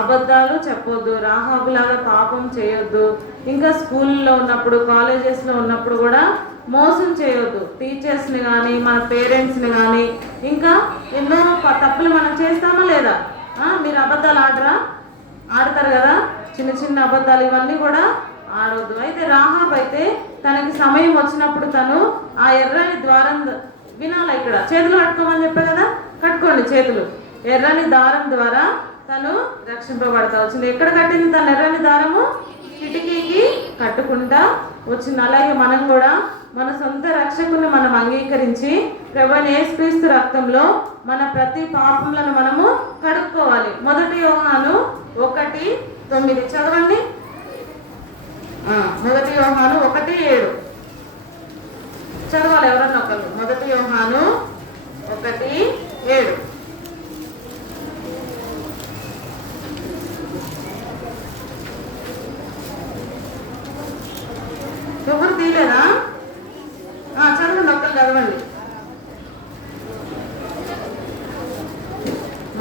అబద్ధాలు చెప్పొద్దు, రాహాబులాగా పాపం చేయొద్దు. ఇంకా స్కూల్లో ఉన్నప్పుడు, కాలేజెస్లో ఉన్నప్పుడు కూడా మోసం చేయొద్దు. టీచర్స్ని కానీ మన పేరెంట్స్ని కానీ. ఇంకా ఎన్నో తప్పులు మనం చేస్తామా లేదా? మీరు అబద్ధాలు ఆడతారు కదా, చిన్న చిన్న అబద్ధాలు, ఇవన్నీ కూడా ఆడవద్దు. అయితే రాహాబ్ అయితే తనకి సమయం వచ్చినప్పుడు తను ఆ ఎర్రని ద్వారం వినాలి. ఇక్కడ చేతులు కట్టుకోమని చెప్పే కదా, కట్టుకోండి చేతులు. ఎర్రని దారం ద్వారా తను రక్షింపబడతా వచ్చింది. ఎక్కడ కట్టింది తన ఎర్రని దారము? కిటికీకి కట్టుకుంటా వచ్చింది. అలాగే మనం కూడా మన సొంత రక్షకుని మనం అంగీకరించి ప్రభువైన యేసుక్రీస్తు రక్తంలో మన ప్రతి పాపములను మనము కడుక్కోవాలి. 1 యోహాను 1:9 చదవండి. 1 యోహాను 1:7 చదవాలి ఎవరన్నా ఒకరు. 1 యోహాను 1:7. ఎవరు తీయలేదా? చదవండి, ఒక్కరు చదవండి.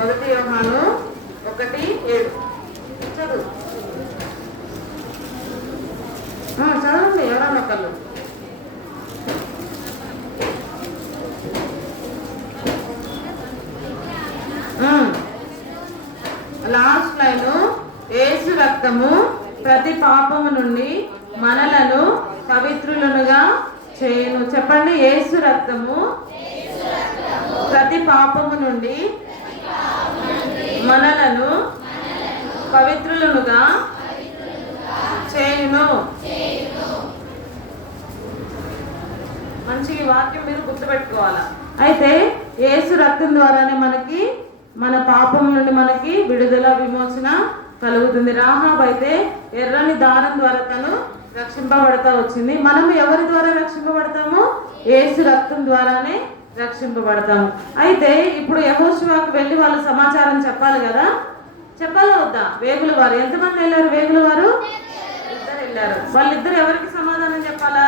1 యోహాను 1:7 చదువు. చదవండి ఎవరన్నా ఒకళ్ళు. లాస్ట్ లైన్, యేసు రక్తము ప్రతి పాపము నుండి మనలను పవిత్రులనుగా చేయును. చెప్పండి, యేసు రక్తము ప్రతి పాపము నుండి మనలను పవిత్రులనుగా చేయును. మంచి వాక్యం మీరు గుర్తుపెట్టుకోవాలా. అయితే యేసు రక్తం ద్వారానే మనకి మన పాపం నుండి మనకి విడుదల, విమోచన కలుగుతుంది. రాహాబ్ అయితే ఎర్రని దారం ద్వారా తను రక్షింపబడతా వచ్చింది. మనం ఎవరి ద్వారా రక్షింపబడతాము? యేసు రక్తం ద్వారానే రక్షింపబడతాము. అయితే ఇప్పుడు యెహోషువకు వెళ్ళి వాళ్ళ సమాచారం చెప్పాలి కదా, చెప్పాలా వద్దా? వేగుల వారు ఎంతమంది వెళ్ళారు? వేగుల వారు 2 వెళ్ళారు. వాళ్ళిద్దరు ఎవరికి సమాధానం చెప్పాలా?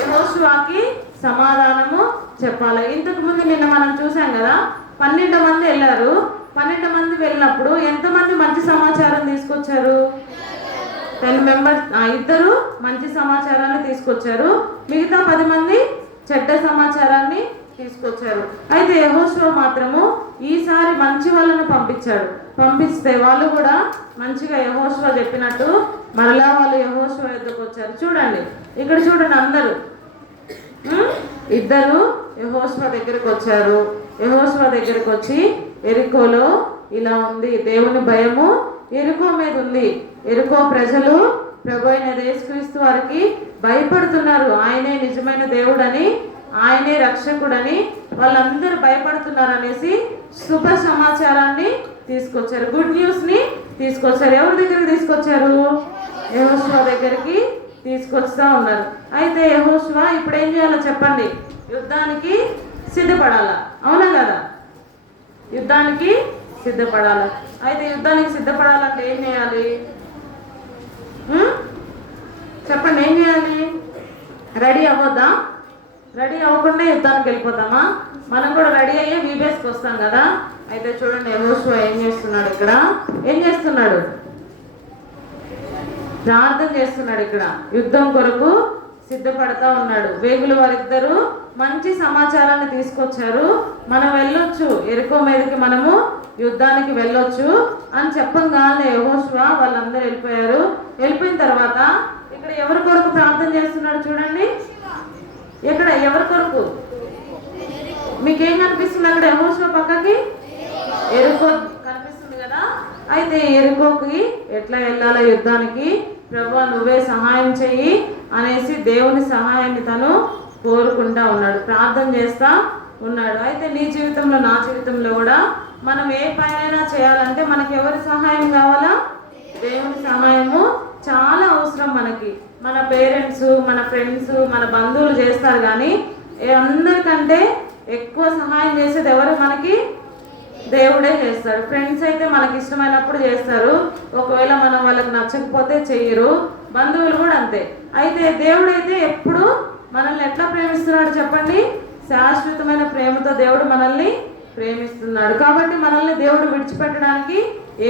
యెహోషువకి సమాధానము చెప్పాలి. ఇంతకు ముందు నిన్న మనం చూసాం కదా, 12 మంది వెళ్ళారు. 12 మంది వెళ్ళినప్పుడు ఎంతమంది మంచి సమాచారం తీసుకొచ్చారు? 10 మెంబర్స్. 2 మంచి సమాచారాన్ని తీసుకొచ్చారు, మిగతా 10 మంది చెడ్డ సమాచారాన్ని తీసుకొచ్చారు. అయితే యెహోషువ మాత్రము ఈసారి మంచి వాళ్ళను పంపించాడు. పంపిస్తే వాళ్ళు కూడా మంచిగా యెహోషువ చెప్పినట్టు మరలా వాళ్ళు యెహోషువ యొద్దకు వచ్చారు. చూడండి ఇక్కడ చూడండి, అందరూ 2 యెహోషువ దగ్గరికి వచ్చారు. యెహోషువ దగ్గరికి వచ్చి, యెరికోలో ఇలా ఉంది, దేవుని భయము యెరికో మీద ఉంది. యెరికో ప్రజలు ప్రభువైన యేసుక్రీస్తు వారికి భయపడుతున్నారు. ఆయనే నిజమైన దేవుడని, ఆయనే రక్షకుడని వాళ్ళందరూ భయపడుతున్నారు అనేసి శుభ సమాచారాన్ని తీసుకొచ్చారు. గుడ్ న్యూస్ ని తీసుకొచ్చారు. ఎవరి దగ్గరికి తీసుకొచ్చారు? యెహోషువ దగ్గరికి తీసుకొస్తా ఉన్నారు. అయితే యెహోషువ ఇప్పుడు ఏం చేయాలో చెప్పండి? యుద్ధానికి సిద్ధపడాలా, అవునా కదా? యుద్ధానికి సిద్ధపడాలి. అయితే యుద్ధానికి సిద్ధపడాలంటే ఏం చేయాలి చెప్పండి? ఏం చేయాలి? రెడీ అవ్వద్దా? రెడీ అవ్వకుండా యుద్ధానికి వెళ్ళిపోతామా? మనం కూడా రెడీ అయ్యే వీబేస్కి వస్తాం కదా. అయితే చూడండి యెహోషువ ఏం చేస్తున్నాడు, ఇక్కడ ఏం చేస్తున్నాడు? ప్రార్థన చేస్తున్నాడు. ఇక్కడ యుద్ధం కొరకు సిద్ధపడతా ఉన్నాడు. వేగులు వారిద్దరూ మంచి సమాచారాన్ని తీసుకొచ్చారు. మనం వెళ్ళొచ్చు, యెరికో మీదకి మనము యుద్ధానికి వెళ్ళొచ్చు అని చెప్పంగానే యెహోషువ వాళ్ళందరూ వెళ్ళిపోయారు. వెళ్ళిపోయిన తర్వాత ఇక్కడ ఎవరి కొరకు ప్రార్థన చేస్తున్నాడు చూడండి. ఇక్కడ ఎవరి కొరకు? మీకేం కనిపిస్తుంది అక్కడ? యెహోషువ పక్కకి ఎరుకో కనిపిస్తుంది కదా. అయితే ఎరుకోకి ఎట్లా వెళ్ళాలో యుద్ధానికి, ప్రభువా నువ్వే సహాయం చెయ్యి అనేసి దేవుని సహాయాన్ని తను కోరుకుంటా ఉన్నాడు, ప్రార్థన చేస్తా ఉన్నాడు. అయితే నీ జీవితంలో నా జీవితంలో కూడా మనం ఏ పనైనా చేయాలంటే మనకి ఎవరి సహాయం కావాలా? దేవుని సహాయము చాలా అవసరం మనకి. మన పేరెంట్స్, మన ఫ్రెండ్స్, మన బంధువులు చేస్తారు, కానీ అందరికంటే ఎక్కువ సహాయం చేసేది ఎవరు? మనకి దేవుడే చేస్తాడు. ఫ్రెండ్స్ అయితే మనకి ఇష్టమైనప్పుడు చేస్తారు, ఒకవేళ మనం వాళ్ళకి నచ్చకపోతే చెయ్యరు. బంధువులు కూడా అంతే. అయితే దేవుడైతే ఎప్పుడు మనల్ని ఎట్లా ప్రేమిస్తున్నాడు చెప్పండి? శాశ్వతమైన ప్రేమతో దేవుడు మనల్ని ప్రేమిస్తున్నాడు. కాబట్టి మనల్ని దేవుడు విడిచిపెట్టడానికి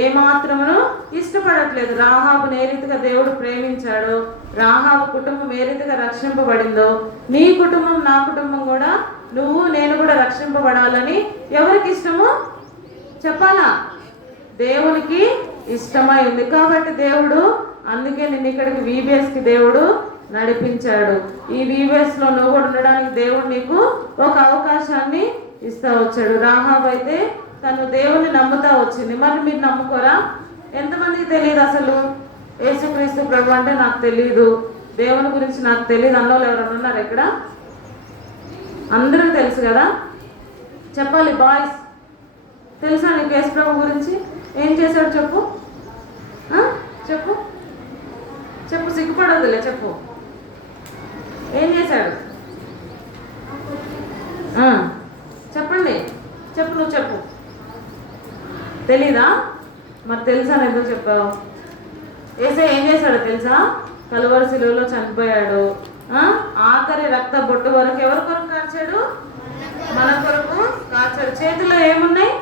ఏమాత్రమును ఇష్టపడట్లేదు. రాహాబుని ఏ రీతిగా దేవుడు ప్రేమించాడో, రాహాబు కుటుంబం ఏ రీతిగా రక్షింపబడిందో, నీ కుటుంబం నా కుటుంబం కూడా, నువ్వు నేను కూడా రక్షింపబడాలని ఎవరికి ఇష్టమో చెప్పాలా? దేవునికి ఇష్టమై ఉంది. కాబట్టి దేవుడు అందుకే నిన్ను ఇక్కడికి VBSకి దేవుడు నడిపించాడు. ఈ VBSలో నువ్వు కూడా ఉండడానికి దేవుడు నీకు ఒక అవకాశాన్ని ఇస్తా వచ్చాడు. రాహాబు అయితే తను దేవుని నమ్ముతా వచ్చింది. మరి మీరు నమ్ముకోరా? ఎంతమందికి తెలియదు అసలు యేసుక్రీస్తు ప్రభు అంటే నాకు తెలియదు, దేవుని గురించి నాకు తెలియదు అన్నోళ్ళు ఎవరైనా ఉన్నారు ఇక్కడ? అందరూ తెలుసు కదా, చెప్పాలి. బాయ్స్ తెలుసా నీకు యేసు ప్రభు గురించి? ఏం చేశాడు చెప్పు, చెప్పు చెప్పు, సిగ్గుపడొద్దులే, చెప్పు ఏం చేశాడు? చెప్పండి, చెప్పు, నువ్వు చెప్పు. తెలీదా? మరి తెలుసా ఎందుకు చెప్పావు? యేసయ్య ఏం చేశాడో తెలుసా? కలువరి శిలువలో చనిపోయాడు. ఆఖరి రక్త బొట్టు వరకు ఎవరి కొరకు కార్చాడు? మన కొరకు కార్చాడు. చేతుల్లో ఏమున్నాయి?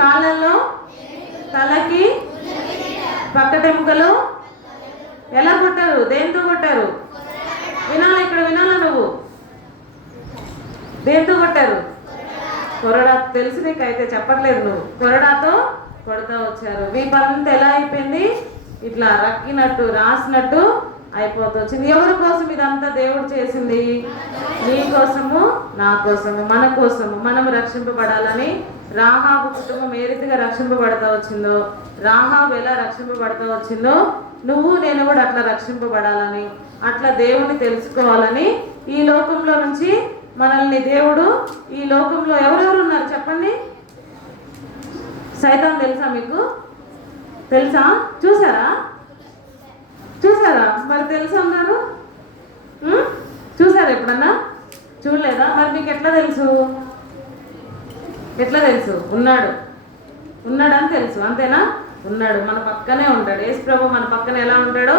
కాళ్ళల్లో, తలకి, పక్కటెముకలు. ఎలా కొట్టారు? దేంతో కొట్టారు? వినాలి, ఇక్కడ వినాలా నువ్వు. దేంతో కొట్టారు? కొరడా. తెలుసు నీకైతే, చెప్పట్లేదు నువ్వు. కొరడాతో కొడతా వచ్చారు. వీపంతా ఎలా అయిపోయింది? ఇట్లా రక్కినట్టు, రాసినట్టు అయిపోతూ వచ్చింది. ఎవరి కోసం ఇదంతా దేవుడు చేసింది? నీ కోసము, నా కోసము, మన కోసము, మనము రక్షింపబడాలని. రాహాబు కుటుంబం ఏ రీతిగా రక్షింపబడతా వచ్చిందో, రాహాబు ఎలా రక్షింపబడతా వచ్చిందో, నువ్వు నేను కూడా అట్లా రక్షింపబడాలని, అట్లా దేవుని తెలుసుకోవాలని ఈ లోకంలో నుంచి మనల్ని దేవుడు, ఈ లోకంలో ఎవరెవరు ఉన్నారు చెప్పండి? సైతాన్ తెలుసా మీకు? తెలుసా? చూసారా? చూసారా? మరి తెలుసు అన్నారు. చూసారా ఎప్పుడన్నా? చూడలేదా? మరి మీకు ఎట్లా తెలుసు? ఎట్లా తెలుసు? ఉన్నాడని తెలుసు, అంతేనా? ఉన్నాడు, మన పక్కనే ఉంటాడు. యేసు ప్రభు మన పక్కన ఎలా ఉంటాడో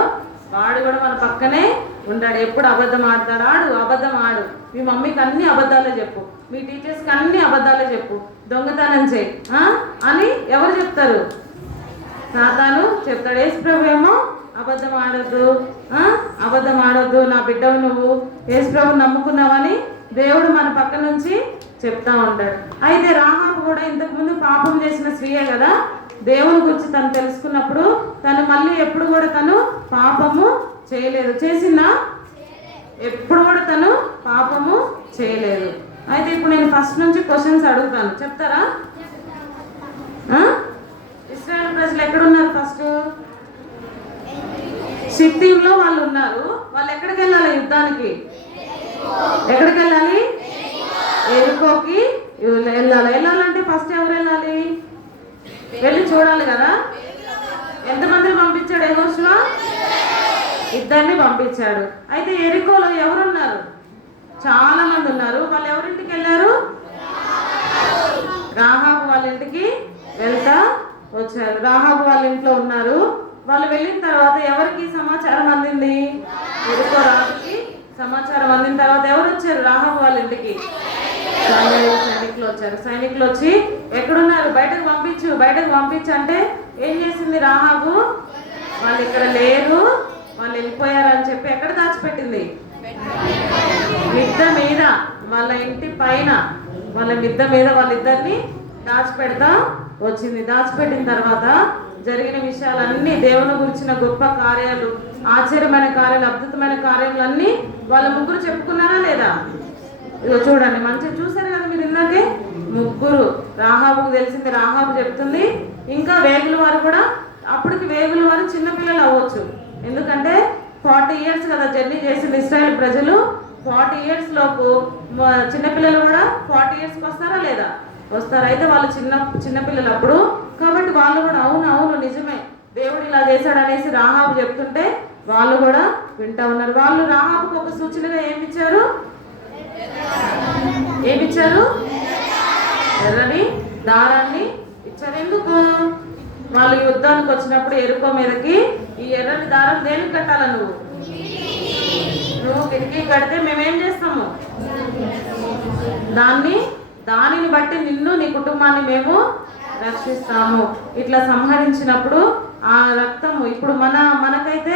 వాడు కూడా మన పక్కనే ఉంటాడు. ఎప్పుడు అబద్ధం ఆడతాడు? అబద్ధం ఆడు. మీ మమ్మీకి అన్ని అబద్ధాలే చెప్పు, మీ టీచర్స్కి అన్ని అబద్ధాలే చెప్పు, దొంగతనం చేయి అని ఎవరు చెప్తారు? సాతాను చెప్తాడు. యేసు ప్రభు ఏమో అబద్ధం ఆడొద్దు, నా బిడ్డవు నువ్వు, యేసు ప్రభు నమ్ముకున్నావని దేవుడు మన పక్క నుంచి చెప్తా ఉంటాడు. అయితే రాహాబు కూడా ఇంతకుముందు పాపం చేసిన స్త్రీయే కదా. దేవుని గురించి తను తెలుసుకున్నప్పుడు తను మళ్ళీ ఎప్పుడు కూడా తను పాపము చేయలేదు. చేసిందా? ఎప్పుడు కూడా తను పాపము చేయలేదు. అయితే ఇప్పుడు నేను ఫస్ట్ నుంచి క్వశ్చన్స్ అడుగుతాను, చెప్తారా? ఇశ్రాయేల్ ప్రజలు ఎక్కడున్నారు? ఫస్ట్ షిత్తీంలో వాళ్ళు ఉన్నారు. వాళ్ళు ఎక్కడికి వెళ్ళాలి యుద్ధానికి? ఎక్కడికి వెళ్ళాలి? ఎరుకోకి వెళ్ళాలంటే ఫస్ట్ ఎవరు వెళ్ళాలి? వెళ్ళి చూడాలి కదా. ఎంతమందిని పంపించాడు యెహోషువ? ఇద్దరిని పంపించాడు. అయితే ఎరికోలో ఎవరున్నారు? చాలా మంది ఉన్నారు. వాళ్ళు ఎవరింటికి వెళ్ళారు? రాహాబు వాళ్ళ ఇంటికి వెళ్తా వచ్చారు. రాహాబు వాళ్ళ ఇంట్లో ఉన్నారు. వాళ్ళు వెళ్ళిన తర్వాత ఎవరికి సమాచారం అందింది? ఎరుకో రాజుకి సమాచారం అందిన తర్వాత ఎవరు వచ్చారు రాహాబు వాళ్ళ ఇంటికి? సైనికులు వచ్చారు. సైనికులు వచ్చి ఎక్కడున్నారు? బయటకు పంపించు అంటే ఏం చేసింది రాహాబు? వాళ్ళు ఇక్కడ లేరు, వాళ్ళు వెళ్ళిపోయారని చెప్పి ఎక్కడ దాచిపెట్టింది? మిద్దె మీద, వాళ్ళ ఇంటి పైన, వాళ్ళ మిద్దె మీద వాళ్ళిద్దరిని దాచిపెడతా వచ్చింది. దాచిపెట్టిన తర్వాత జరిగిన విషయాలన్నీ, దేవుని గురించిన గొప్ప కార్యాలు, ఆశ్చర్యమైన కార్యాలు, అద్భుతమైన కార్యాలన్నీ వాళ్ళ ముగ్గురు చెప్పుకున్నారా లేదా? ఇదిగో చూడండి, మంచిగా చూసారు కదా మీరు ఇందాకే. ముగ్గురు, రాహాబుకు తెలిసింది రాహాబు చెప్తుంది. ఇంకా వేగుల వారు కూడా, అప్పటికి వేగుల వారు చిన్నపిల్లలు అవ్వచ్చు, ఎందుకంటే 40 years కదా జర్నీ చేసింది ఇశ్రాయేల్ ప్రజలు. 40 years లోపు చిన్నపిల్లలు కూడా 40 yearsకి వస్తారా లేదా? వస్తారు. అయితే వాళ్ళు చిన్నపిల్లలు అప్పుడు, కాబట్టి వాళ్ళు కూడా అవును అవును నిజమే దేవుడు ఇలా చేశాడు అనేసి రాహాబు చెప్తుంటే వాళ్ళు కూడా వింటా ఉన్నారు. వాళ్ళు రాహాబుకు ఒక సూచనగా ఏమిచ్చారు? ఎర్రని దారాన్ని ఇచ్చారు. ఎందుకు? వాళ్ళు యుద్ధానికి వచ్చినప్పుడు ఎరుకో మీదకి ఈ ఎర్రని దారం దేనికి కట్టాల? నువ్వు కిటికీ కడితే మేమేం చేస్తాము? దానిని బట్టి నిన్ను నీ కుటుంబాన్ని మేము రక్షిస్తాము. ఇట్లా సంహరించినప్పుడు ఆ రక్తము, ఇప్పుడు మనకైతే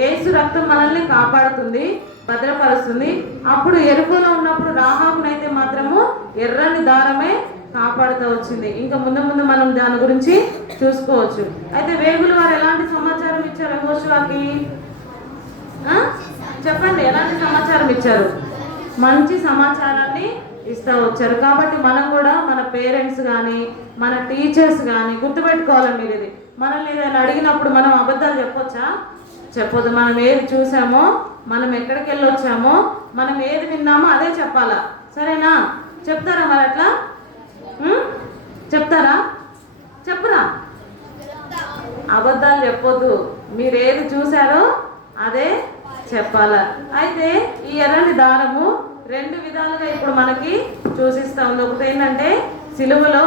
యేసు రక్తం మనల్ని కాపాడుతుంది, భద్రపరుస్తుంది. అప్పుడు ఎరుకలో ఉన్నప్పుడు రాహాబునైతే మాత్రము ఎర్రని దారమే కాపాడుతూ వచ్చింది. ఇంకా ముందు ముందు మనం దాని గురించి చూసుకోవచ్చు. అయితే వేగుల వారు ఎలాంటి సమాచారం ఇచ్చారు యెహోషువకి? చెప్పండి, ఎలాంటి సమాచారం ఇచ్చారు? మంచి సమాచారాన్ని ఇస్తూ వచ్చారు. కాబట్టి మనం కూడా మన పేరెంట్స్ కానీ మన టీచర్స్ కానీ గుర్తుపెట్టుకోవాలి. మీరు ఇది మనల్ని ఏదైనా అడిగినప్పుడు మనం అబద్ధాలు చెప్పొచ్చా? చెప్పొద్దు. మనం ఏది చూసామో, మనం ఎక్కడికి వెళ్ళొచ్చామో, మనం ఏది విన్నామో అదే చెప్పాలా, సరేనా? చెప్తారా మరి అట్లా? చెప్తారా? చెప్పురా. అబద్ధాలు చెప్పొద్దు. మీరు ఏది చూసారో అదే చెప్పాలా. అయితే ఈ ఎర్రని దారము 2 విధాలుగా ఇప్పుడు మనకి చూసిస్తా ఉంది. ఒకటి ఏంటంటే సిలువలో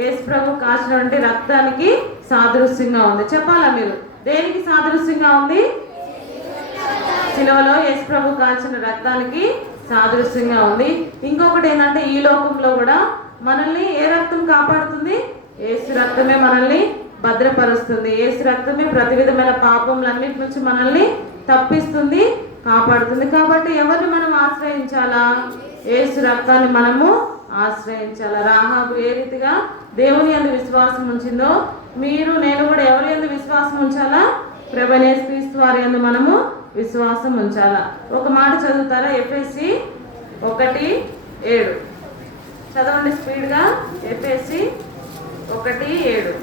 యేసు ప్రభు కాచినటువంటి రక్తానికి సాదృశ్యంగా ఉంది. చెప్పాలా మీరు? దేనికి సాదృశ్యంగా ఉంది? సిలువలో యేసు ప్రభు కాచిన రక్తానికి సాదృశ్యంగా ఉంది. ఇంకొకటి ఏంటంటే ఈ లోకంలో కూడా మనల్ని ఏ రక్తం కాపాడుతుంది? యేసు రక్తమే మనల్ని భద్రపరుస్తుంది. యేసు రక్తమే ప్రతి విధమైన పాపములన్నిటి నుంచి మనల్ని తప్పిస్తుంది, కాపాడుతుంది. కాబట్టి ఎవరిని మనం ఆశ్రయించాలా? యేసు రక్తాన్ని మనము ఆశ్రయించాలా. రాహాబు ఏ రీతిగా దేవుని యందు విశ్వాసం ఉంచిందో మీరు నేను కూడా ఎవరి యందు విశ్వాసం ఉంచాలా? ప్రభువైన యేసుక్రీస్తు వారి యందు మనము విశ్వాసం ఉంచాలా. ఒక మాట చదువుతారా? ఎఫెసీ 1:7 చదవండి స్పీడ్గా. ఎఫెసీ 1:7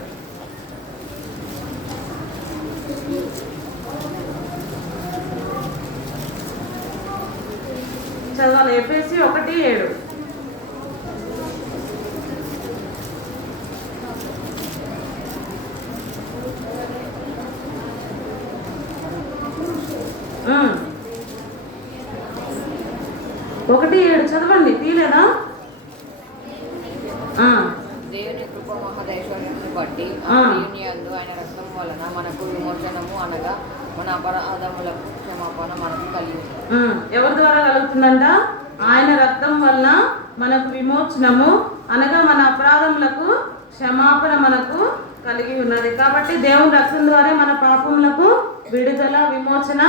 చదవాలి. ఎఫెసీ 1:7 1:7 చదవండి. తీలేదా? దేవుని కృప మహదైశ్వర్యమును బట్టి యందు ఆయన రక్తం వలన మనకు విమోచనము, అనగా మన అపరాధములకు క్షమాపణ మనకు కలిగింది. ఎవరి ద్వారా కలుగుతుందంట? ఆయన రక్తం వలన మనకు విమోచనము, అనగా మన అపరాధములకు క్షమాపణ మనకు కలిగి ఉన్నది. కాబట్టి దేవుని రక్తం ద్వారా మన పాపములకు విడుదల, విమోచన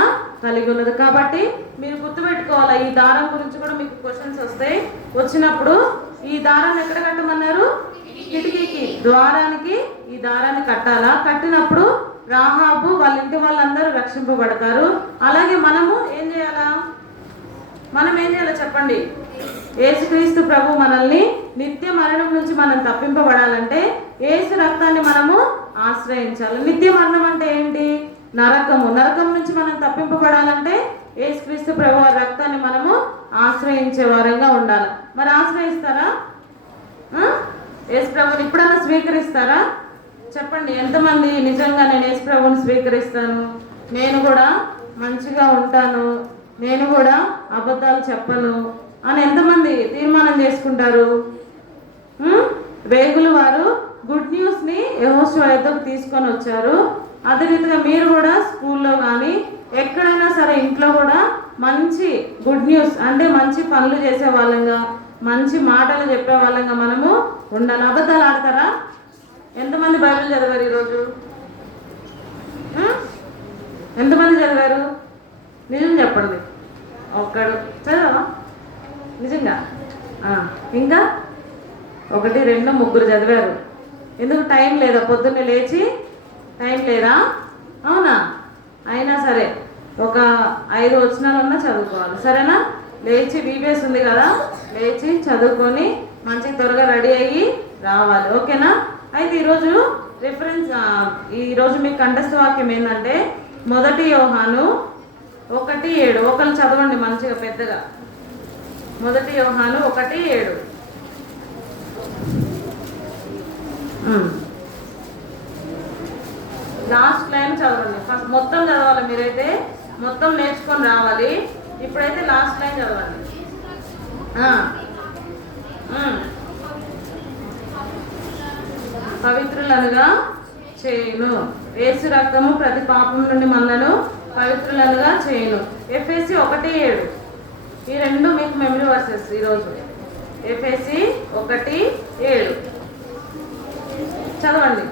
కలిగి ఉన్నది. కాబట్టి మీరు గుర్తుపెట్టుకోవాలి. ఈ దారం గురించి కూడా మీకు క్వశ్చన్స్ వస్తాయి. వచ్చినప్పుడు ఈ దారాన్ని ఎక్కడ కట్టమన్నారు? కిటికీకి, ద్వారానికి ఈ దారాన్ని కట్టాలా. కట్టినప్పుడు రాహాబు వాళ్ళ ఇంటి వాళ్ళందరూ రక్షింపబడతారు. అలాగే మనము ఏం చేయాలా? మనం ఏం చేయాలో చెప్పండి. యేసుక్రీస్తు ప్రభు మనల్ని నిత్య మరణం నుంచి మనం తప్పింపబడాలంటే యేసు రక్తాన్ని మనము ఆశ్రయించాలి. నిత్య మరణం అంటే ఏంటి? నరకము. నరకం నుంచి మనం తప్పింపబడాలంటే యేసుక్రీస్తు ప్రభు వారి రక్తాన్ని మనము ఆశ్రయించే వారంగా ఉండాలి. మరి ఆశ్రయిస్తారా? యేసు ప్రభుని ఇప్పుడన్నా స్వీకరిస్తారా? చెప్పండి, ఎంతమంది నిజంగా నేను యేసు ప్రభుని స్వీకరిస్తాను, నేను కూడా మంచిగా ఉంటాను, నేను కూడా అబద్ధాలు చెప్పను అని ఎంతమంది తీర్మానం చేసుకుంటారు? వేగులు వారు గుడ్ న్యూస్ని యెహోషువ యొద్దకు తీసుకొని వచ్చారు. అదే రీతిగా మీరు కూడా స్కూల్లో కానీ ఎక్కడైనా సరే ఇంట్లో కూడా మంచి గుడ్ న్యూస్ అంటే మంచి పనులు చేసే వాళ్ళంగా, మంచి మాటలు చెప్పే వాళ్ళంగా మనము ఉండాలి. అబద్ధాలు ఆడతారా? ఎంతమంది బైబిల్ చదివారు ఈరోజు? ఎంతమంది చదివారు? నిజం చెప్పండి. ఒక్కడు చదవా? నిజంగా? ఇంకా 1, 2, 3 చదివారు. ఎందుకు? టైం లేదా? పొద్దున్నే లేచి టైం లేదా? అవునా? అయినా సరే ఒక 5 వచనాలన్నా చదువుకోవాలి, సరేనా? లేచి వీబీఎస్ ఉంది కదా, లేచి చదువుకొని మంచి త్వరగా రెడీ అయ్యి రావాలి. ఓకేనా? అయితే ఈరోజు ఈరోజు మీకు కంఠస్థ వాక్యం ఏంటంటే 1 యోహాను 1:7. ఒకళ్ళు చదవండి మంచిగా పెద్దగా. 1 యోహాను 1:7. లాస్ట్ లైన్ చదవండి. ఫస్ట్ మొత్తం చదవాలి, మీరైతే మొత్తం నేర్చుకొని రావాలి. ఇప్పుడైతే లాస్ట్ లైన్ చదవండి. పవిత్రులనుగా చేయును. యేసు రక్తము ప్రతి పాపం నుండి మనలను పవిత్రులనుగా చేయును. ఎఫెసీ 1:7. ఈ రెండు మీకు మెమరీ వర్సెస్ ఈరోజు. ఎఫెసీ 1:7 చదవండి.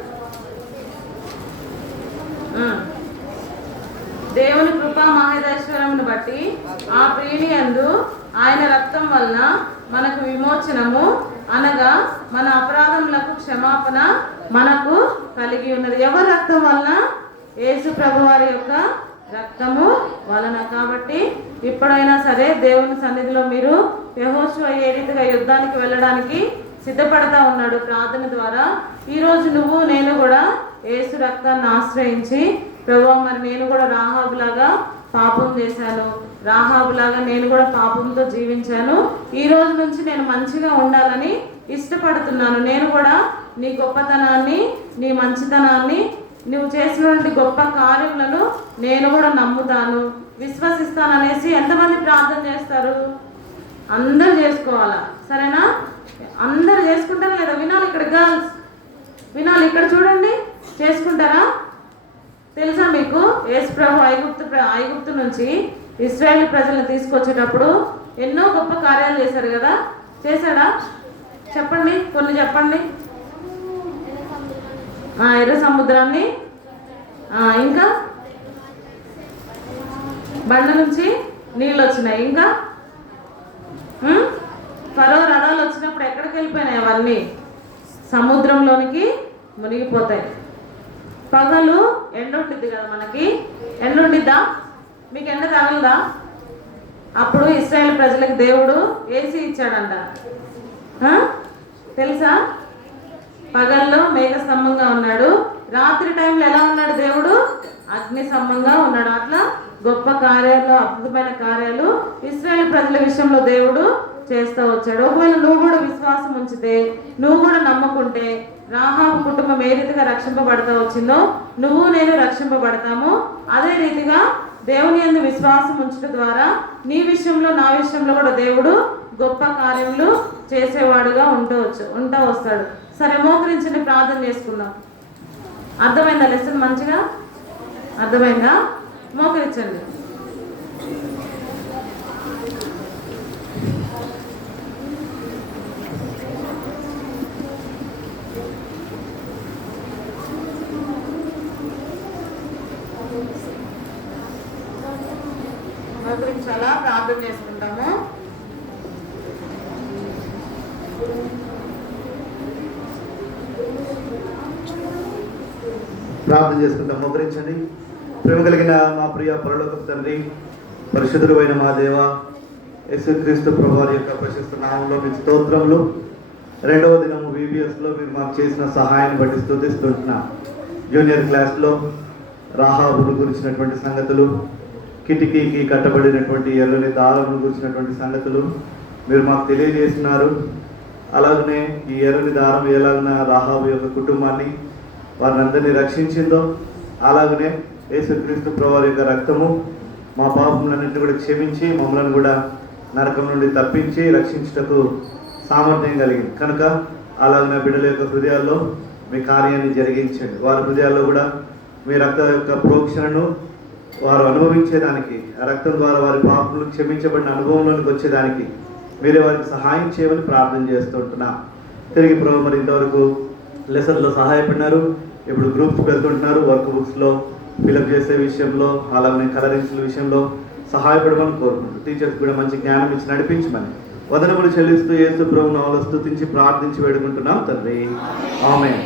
దేవుని కృపా మహేశ్వరమును బట్టి ఆ ప్రియుని యందు ఆయన రక్తం వలన మనకు విమోచనము, అనగా మన అపరాధములకు క్షమాపణ మనకు కలిగి ఉన్నది. ఎవరి రక్తం వలన? యేసు ప్రభు వారి యొక్క రక్తము వలన. కాబట్టి ఇప్పుడైనా సరే దేవుని సన్నిధిలో మీరు యెహోషువ ఏ రీతిగా యుద్ధానికి వెళ్ళడానికి సిద్ధపడతా ఉన్నాడు ప్రార్థన ద్వారా. ఈరోజు నువ్వు నేను కూడా యేసు రక్తాన్ని ఆశ్రయించి, ప్రభువా మరి నేను కూడా రాహాబులాగా పాపం చేశాను, రాహాబులాగా నేను కూడా పాపంతో జీవించాను, ఈ రోజు నుంచి నేను మంచిగా ఉండాలని ఇష్టపడుతున్నాను. నేను కూడా నీ గొప్పతనాన్ని, నీ మంచితనాన్ని, నువ్వు చేసినటువంటి గొప్ప కార్యములను నేను కూడా నమ్ముతాను, విశ్వసిస్తాను అనేసి ఎంతమంది ప్రార్థన చేస్తారు? అందరూ చేసుకోవాలా, సరేనా? అందరు చేసుకుంటారా లేదా? వినాలి, ఇక్కడ గర్ల్స్ వినాలి. ఇక్కడ చూడండి, చేసుకుంటారా? తెలుసా మీకు యేసు ప్రభు ఐగుప్తు నుంచి ఇశ్రాయేల్ ప్రజలను తీసుకొచ్చేటప్పుడు ఎన్నో గొప్ప కార్యాలు చేశారు కదా, చేశాడా? చెప్పండి, కొన్ని చెప్పండి. ఎర్ర సముద్రాన్ని, ఇంకా బండ నుంచి నీళ్ళు వచ్చినాయి, ఇంకా ఫరో రథాలు వచ్చినప్పుడు ఎక్కడికి వెళ్ళిపోయినాయి? అవన్నీ సముద్రంలోనికి మునిగిపోతాయి. పగలు ఎండ ఉంటుంది కదా, మనకి ఎండ ఉండిద్దా? మీకు ఎండ తగలదా? అప్పుడు ఇశ్రాయేల్ ప్రజలకు దేవుడు ఏసీ ఇచ్చాడంట, తెలుసా? పగల్లో మేఘ స్తంభంగా ఉన్నాడు, రాత్రి టైంలో ఎలా ఉన్నాడు దేవుడు? అగ్ని స్తంభంగా ఉన్నాడు. అట్లా గొప్ప కార్యాలు, అద్భుతమైన కార్యాలు ఇశ్రాయేల్ ప్రజల విషయంలో దేవుడు చేస్తూ వచ్చాడు. ఒకవేళ నువ్వు కూడా విశ్వాసం ఉంచితే, నువ్వు కూడా నమ్ముకుంటే, రాహాబు కుటుంబం ఏ రీతిగా రక్షింపబడతా వచ్చిందో నువ్వు నేను రక్షింపబడతాము. అదే రీతిగా దేవుని యందు విశ్వాసం ఉంచడం ద్వారా నీ విషయంలో, నా విషయంలో కూడా దేవుడు గొప్ప కార్యములు చేసేవాడుగా ఉంటా వస్తాడు. సరే, మోకరించండి, ప్రార్థన చేసుకుందాం. అర్థమైందా లెసన్? మంచిగా అర్థమైందా? మోకరించండి. మోకరించాలా? ప్రార్థన చేసుకుంటాము. ప్రార్థన చేసుకుంటాం. మోకరించండి. ప్రేమ కలిగిన మా ప్రియ పరలోకపు తండ్రి, పరిశుద్ధుడు అయిన మా దేవ, యేసుక్రీస్తు ప్రభువారి యొక్క ప్రశస్త నామంలో మీకు స్తోత్రములు. రెండవ దినము VBSలో మీరు మాకు చేసిన సహాయాన్ని బట్టి స్తుతిస్తుంటున్నాం. జూనియర్ క్లాస్లో రాహాబును గురించినటువంటి సంగతులు, కిటికీకి కట్టబడినటువంటి ఎర్రని దారమును గురించినటువంటి సంగతులు మీరు మాకు తెలియజేస్తున్నారు. అలాగనే ఈ ఎర్రని దారం ఎలాగన రాహాబు యొక్క కుటుంబాన్ని, వారిని అందరినీ రక్షించిందో, అలాగనే యేసుక్రీస్తు ప్రభువారి యొక్క రక్తము మా పాపములన్నింటినీ కూడా క్షమించి మమ్మల్ని కూడా నరకం నుండి తప్పించి రక్షించుటకు సామర్థ్యం కలిగింది కనుక అలాగనే బిడ్డల యొక్క హృదయాల్లో మీ కార్యాన్ని జరిగించండి. వారి హృదయాల్లో కూడా మీ రక్త యొక్క ప్రోక్షణను వారు అనుభవించేదానికి, ఆ రక్తం ద్వారా వారి పాపములు క్షమించబడిన అనుభవంలోనికి వచ్చేదానికి మీరే వారికి సహాయం చేయమని ప్రార్థన చేస్తుంటున్నా. తిరిగి ప్రభు మరి ఇంతవరకు లెసన్లో సహాయపడినారు. ఇప్పుడు గ్రూప్స్కి వెళ్తుంటున్నారు, వర్క్ బుక్స్లో ఫిలప్ చేసే విషయంలో, అలాగే కలరింగ్స్ల విషయంలో సహాయపడమని కోరుకుంటున్నాను. టీచర్స్ కూడా మంచి జ్ఞానం ఇచ్చి నడిపించమని వందనములు చెల్లిస్తూ యేసు ప్రభువును స్తుతించి ప్రార్థించి వేడుకుంటున్నాం తండ్రి. ఆమేన్.